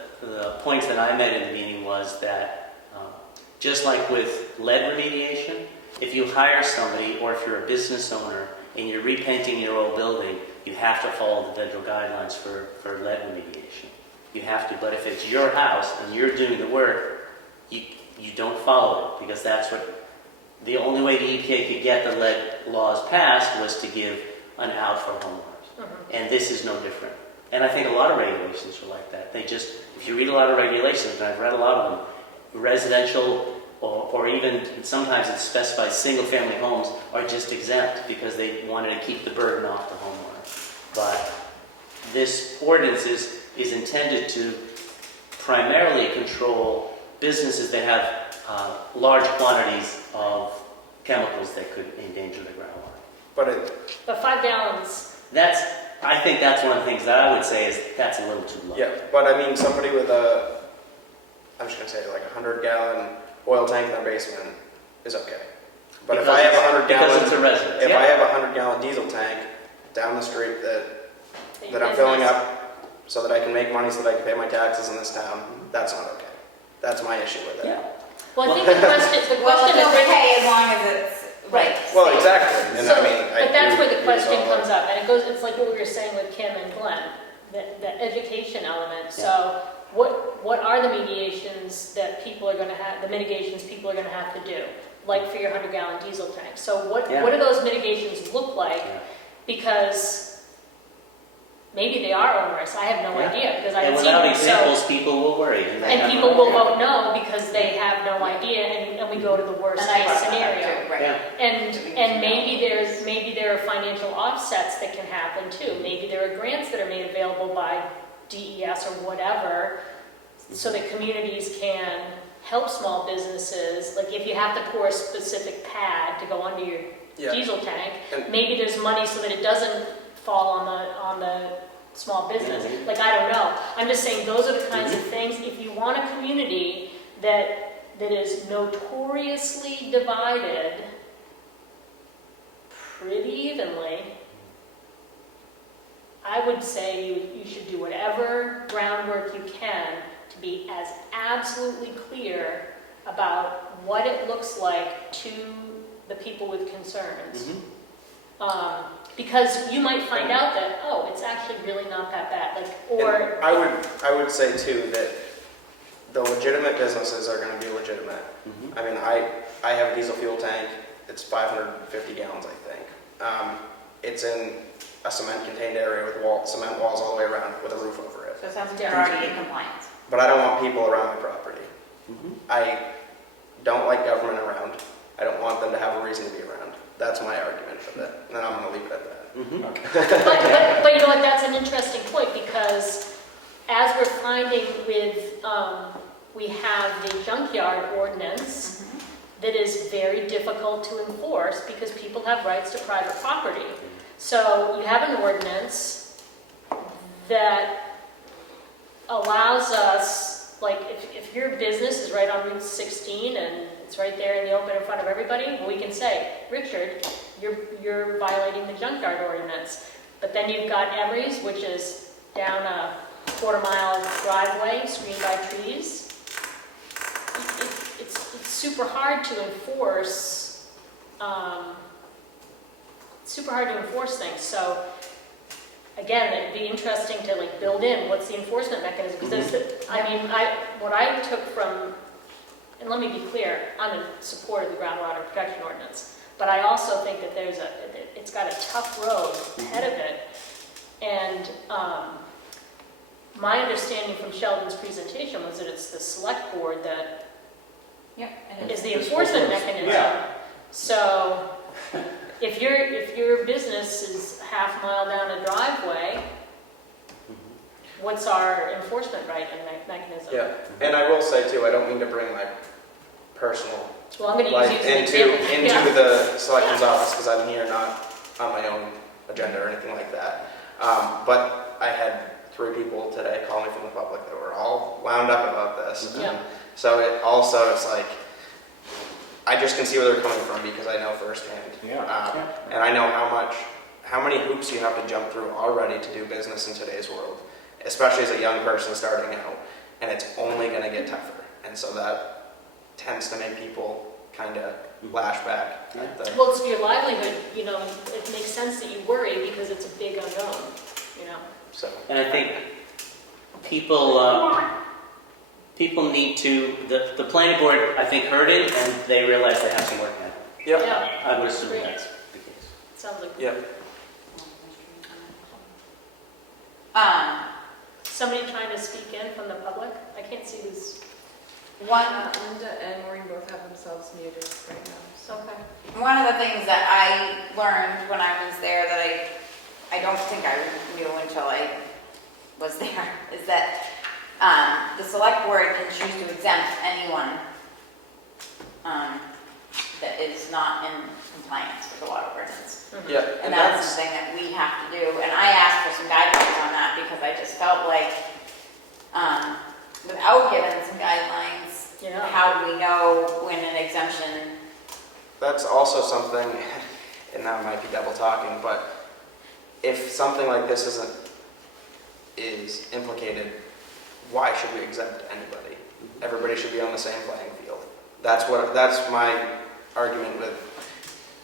points that I made in the meeting was that just like with lead remediation, if you hire somebody, or if you're a business owner and you're repainting your old building, you have to follow the federal guidelines for lead remediation. You have to. But if it's your house and you're doing the work, you don't follow it, because that's what the only way the EPA could get the lead laws passed was to give an out for homeowners. And this is no different. And I think a lot of regulations are like that. If you read a lot of regulations, and I've read a lot of them, residential or even sometimes it's specified single-family homes are just exempt because they wanted to keep the burden off the homeowner. But this ordinance is intended to primarily control businesses that have large quantities of chemicals that could endanger the groundwater. But 5 gallons, I think that's one of the things that I would say is that's a little too low. Yeah, but I mean, somebody with I'm just gonna say like 100-gallon oil tank in their basement is okay. But if I have a 100-gallon, because it's a residence. if I have a 100-gallon diesel tank down the street that I'm filling up so that I can make money so that I can pay my taxes in this town, that's not okay. That's my issue with it. Yeah. well, I think the question Well, it's is really... okay as long as it's Right. Well, exactly. And So, I mean, but that's where the agree with question all that. comes up, and it's like what we were saying with Kim and Glenn, the education element. So what are the mediations that people are going to have, the mitigations people are going to have to do, like for your 100-gallon diesel tank? So what do those mitigations look like? Yeah. Because maybe they are onerous. I have no idea, because I And haven't seen without them. examples, people will worry. And people will vote no because they have no idea, and we go to the worst And I case brought that up scenario. too, right? Yeah. And maybe there are financial offsets that can happen too. Maybe there are grants that are made available by DES or whatever, so that communities can help small businesses. Like if you have to pour a specific pad to go under your diesel tank, And- maybe there's money so that it doesn't fall on the small business. Like, I don't know. I'm just saying those are the kinds of things. If you want a community that is notoriously divided pretty evenly, I would say you should do whatever groundwork you can to be as absolutely clear about what it looks like to the people with concerns. Because you might find out that, oh, it's actually really not that bad. And I would say too that the legitimate businesses are going to be legitimate. I mean, I have a diesel fuel tank. It's 550 gallons, I think. It's in a cement-contained area with cement walls all the way around with a roof over it. So it sounds like you're already in compliance. But I don't want people around my property. don't like government around. I don't want them to have a reason to be around. That's my argument with it, and I'm gonna leave it at that. But you know what, that's an interesting point, because as we're finding with, we have the junkyard ordinance that is very difficult to enforce because people have rights to private property. So you have an ordinance that allows us, like, if your business is right on Route 16 and it's right there in the open in front of everybody, well, we can say, Richard, you're violating the junkyard ordinance. But then you've got Emery's, which is down a quarter-mile driveway screened by trees. It's super hard to enforce. Super hard to enforce things. So again, it'd be interesting to like build in what's the enforcement mechanism. Because what I took from, and let me be clear, I'm in support of the groundwater protection ordinance, but I also think that it's got a tough road ahead of it. And my understanding from Sheldon's presentation was that it's the select board that is the enforcement mechanism. Yeah. So if your business is half mile down a driveway, what's our enforcement right and mechanism? Yeah, and I will say too, I don't mean to bring my personal Well, I'm going to life use you as an example. into the selectman's office, because I'm here not on my own agenda or anything like that. But I had 3 people today call me from the public that were all wound up about this. Yeah. And so it's like, I just can see where they're coming from because I know firsthand. And I know how many hoops you have to jump through already to do business in today's world, especially as a young person starting out, and it's only going to get tougher. And so that tends to make people kind of lash back at the... Well, it's your livelihood, it makes sense that you worry because it's a big unknown, So. And I think people need to, the planning board, I think, heard it, and they realize they have some work now. Yep. Yeah, I would assume Great. that's the case. sounds like. Yep. Somebody trying to speak in from the public? I can't see who's... Linda and Maureen both have themselves muted right now. So. Okay. One of the things that I learned when I was there that I don't think I knew until I was there is that the select board can choose to exempt anyone that is not in compliance with the water ordinance. Yeah, And that's something that we have to do. And I asked for some guidelines on that because I just felt like without giving some guidelines, how do we know when an exemption? That's also something, and now I might be double talking, but if something like this is implicated, why should we exempt anybody? Everybody should be on the same playing field. That's my argument with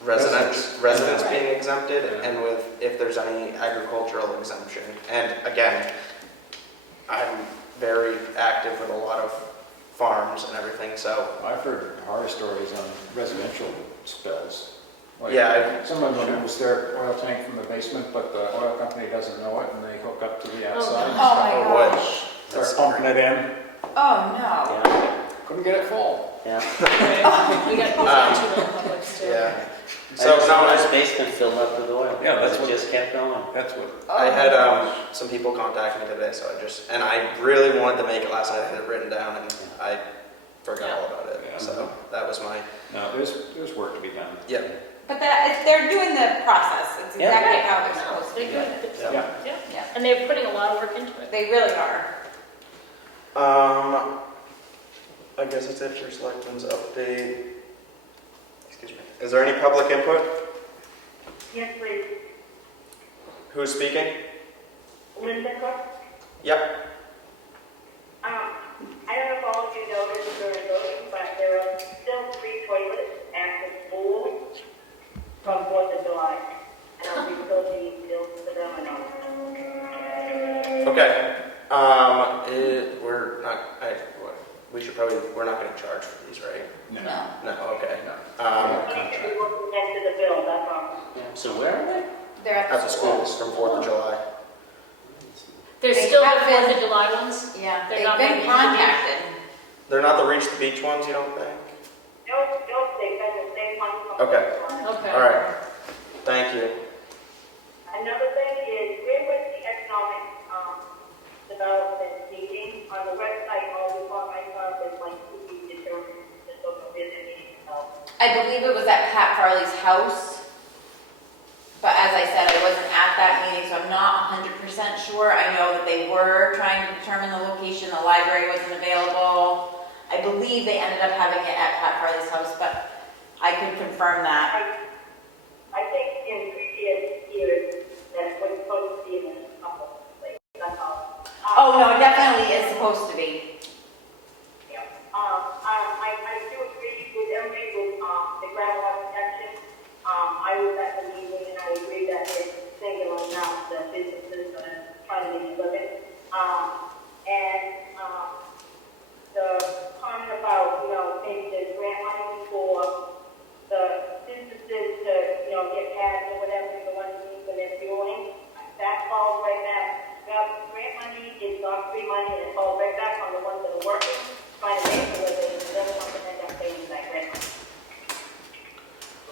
residents being exempted, and with if there's any agricultural exemption. And again, I'm very active with a lot of farms and everything, so. I've heard horror stories on residential spills. Like, Yeah, someone removes their oil tank from the basement, but the oil company doesn't know it, and they hook up to the outside. Oh my wood. gosh. Start pumping it in. Oh no. Yeah, Couldn't get it full. yeah. We got 2 little publics too. Yeah. So So someone's basement filled up with oil. Yeah, that's It what- just kept going. That's what, I had some people contact me today, so I really wanted to make it last night. I had it written down, and I forgot all about it. Yeah. So that was my. no, there's work to be done. Yeah. But they're doing the process. It's Yeah. exactly how they're No, supposed to they're do good. it. So, Yeah. Yeah. And they're putting a lot of work into it. They really are. I guess that's it for Selectmen's update. Excuse me. Is there any public input? Yes, please. Who's speaking? Linda Cook. Yep. I don't know if all of you know this during voting, but there are still 3 toilets at the school from 4th of July. And I'll be still being billed for them and all. Okay. We're not going to charge for these, right? No. No. Okay. We're working next to the bill, that's all. Yeah. So where are they? They're at At the the school. schools from 4th of July. There's They still the have 4th been- of July ones? Yeah, They're they've not been gonna be- contacted. They're not the Reach the Beach ones, you don't think? Okay, Okay. all right. Thank you. Another thing is, where was the economic, development meeting? On the website, all the on my stuff is like, to be determined, just so there's a meeting, so. I believe it was at Pat Farley's house. But as I said, I wasn't at that meeting, so I'm not 100% sure. I know that they were trying to determine the location, the library wasn't available. I believe they ended up having it at Pat Farley's house, but I could confirm that. I think in previous years, that was supposed to be in a couple, like, that's all. Oh, no, it definitely is supposed to be. Yeah. I do agree with everybody with, the groundwater protection. I was at the meeting and I agree that it's single enough that businesses are trying to make a living. The comment about, maybe the grant money for the businesses to, get pads or whatever, the ones who need for their fueling, that falls right back. Grant money is not free money, and it falls right back on the ones that are working, trying to make a living, and then something that they're paying that grant money.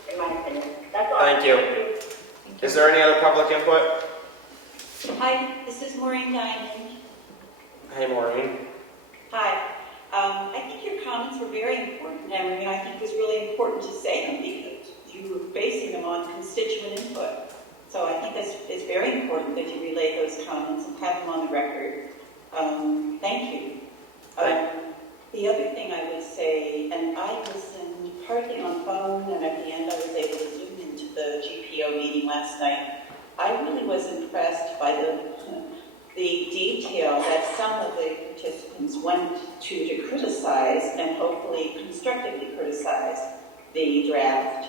In my opinion. That's all. Thank you. Is there any other public input? Hi, this is Maureen Diamond. Hey, Maureen. Hi. I think your comments were very important, and I think it was really important to say them because you were basing them on constituent input. So I think it's very important that you relay those comments and have them on the record. Thank you. The other thing I would say, and I listened partly on phone, and at the end I was able to zoom into the GPO meeting last night. I really was impressed by the detail that some of the participants went to criticize and hopefully constructively criticize the draft.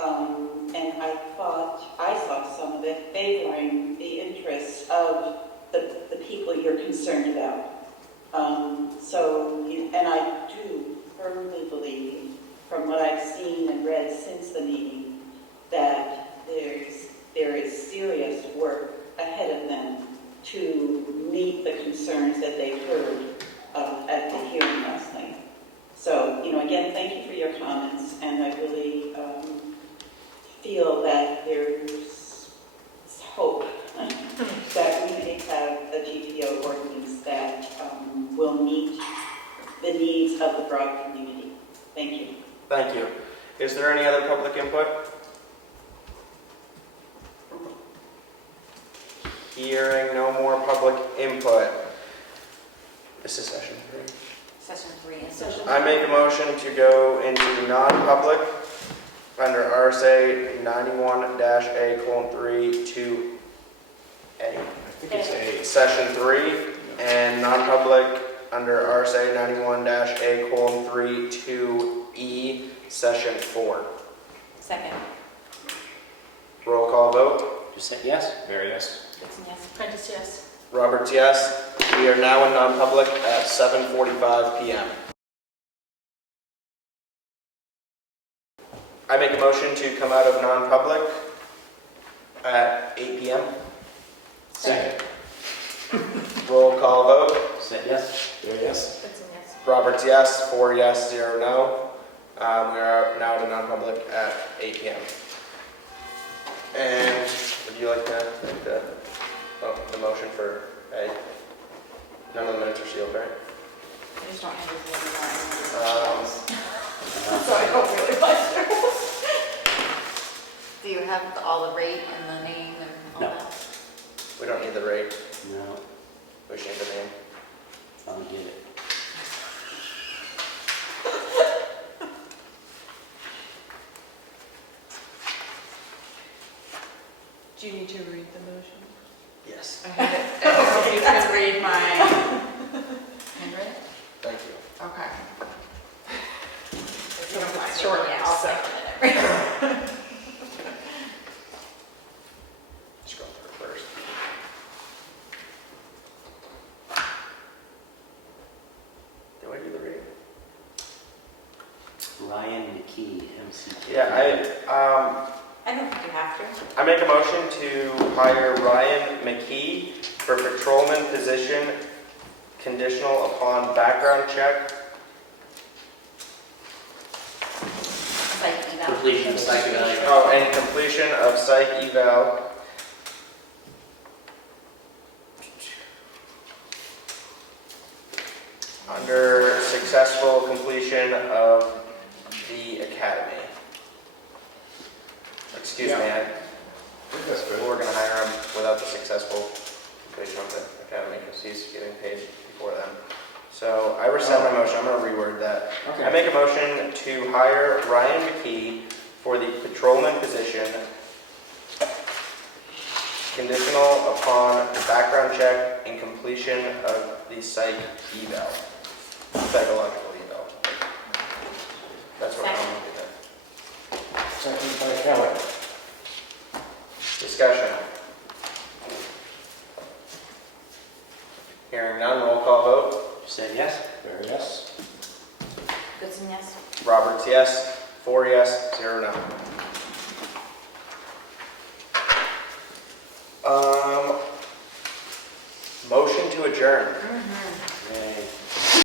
And I thought I saw some of it favoring the interests of the people you're concerned about. And I do firmly believe, from what I've seen and read since the meeting, that there is serious work ahead of them to meet the concerns that they heard at the hearing last night. So, again, thank you for your comments, and I really feel that there's hope that we may have a GPO ordinance that will meet the needs of the broad community. Thank you. Thank you. Is there any other public input? Hearing no more public input. This is session 3. Session 3 and Session I make a motion to go into non-public under RSA 91-A:3 to A. I think it's A. Session 3 and non-public under RSA 91-A:3 to E, Session 4. Second. Roll call vote. Just say yes. Very yes. Dixon, yes. Prentice, yes. Roberts, yes. We are now in non-public at 7:45 p.m. I make a motion to come out of non-public at 8 p.m. Second. Roll call vote. Say yes. Very yes. Prentice, yes. Roberts, yes. 4 yes, 0 no. We are now in non-public at 8 p.m. And would you like to make the motion for A? None of the minutes are sealed, right? I just don't have anything Um, so I don't really much. Do you have all the rate and the name and all No. that? We don't need the rate. No, We just need the name. I'll get it. Do you need to read the motion? Yes. I had it. I hope you can read my handwriting. Thank you. Okay. If you don't mind, It's short, yeah, I'll so. second it. Just go through it first. Do I do the reading? Ryan McKee, MCK. Yeah, I don't think you have to. I make a motion to hire Ryan McKee for patrolman position, conditional upon background check. Like, Completion of psych evaluation. Oh, and completion of psych eval. Under successful completion of the academy. Excuse me, I think that's good. we're gonna hire him without the successful completion of the academy because he's getting paid before then. So I rescind my motion, I'm gonna reword that. I Okay. make a motion to hire Ryan McKee for the patrolman position, conditional upon background check and completion of the psych eval, psychological eval. That's what I'm looking at. Second by Kelly. Discussion. Hearing none, roll call vote. You said yes? There, yes. Goodson, yes? Roberts, yes. 4 yes, 0 no. Motion to adjourn.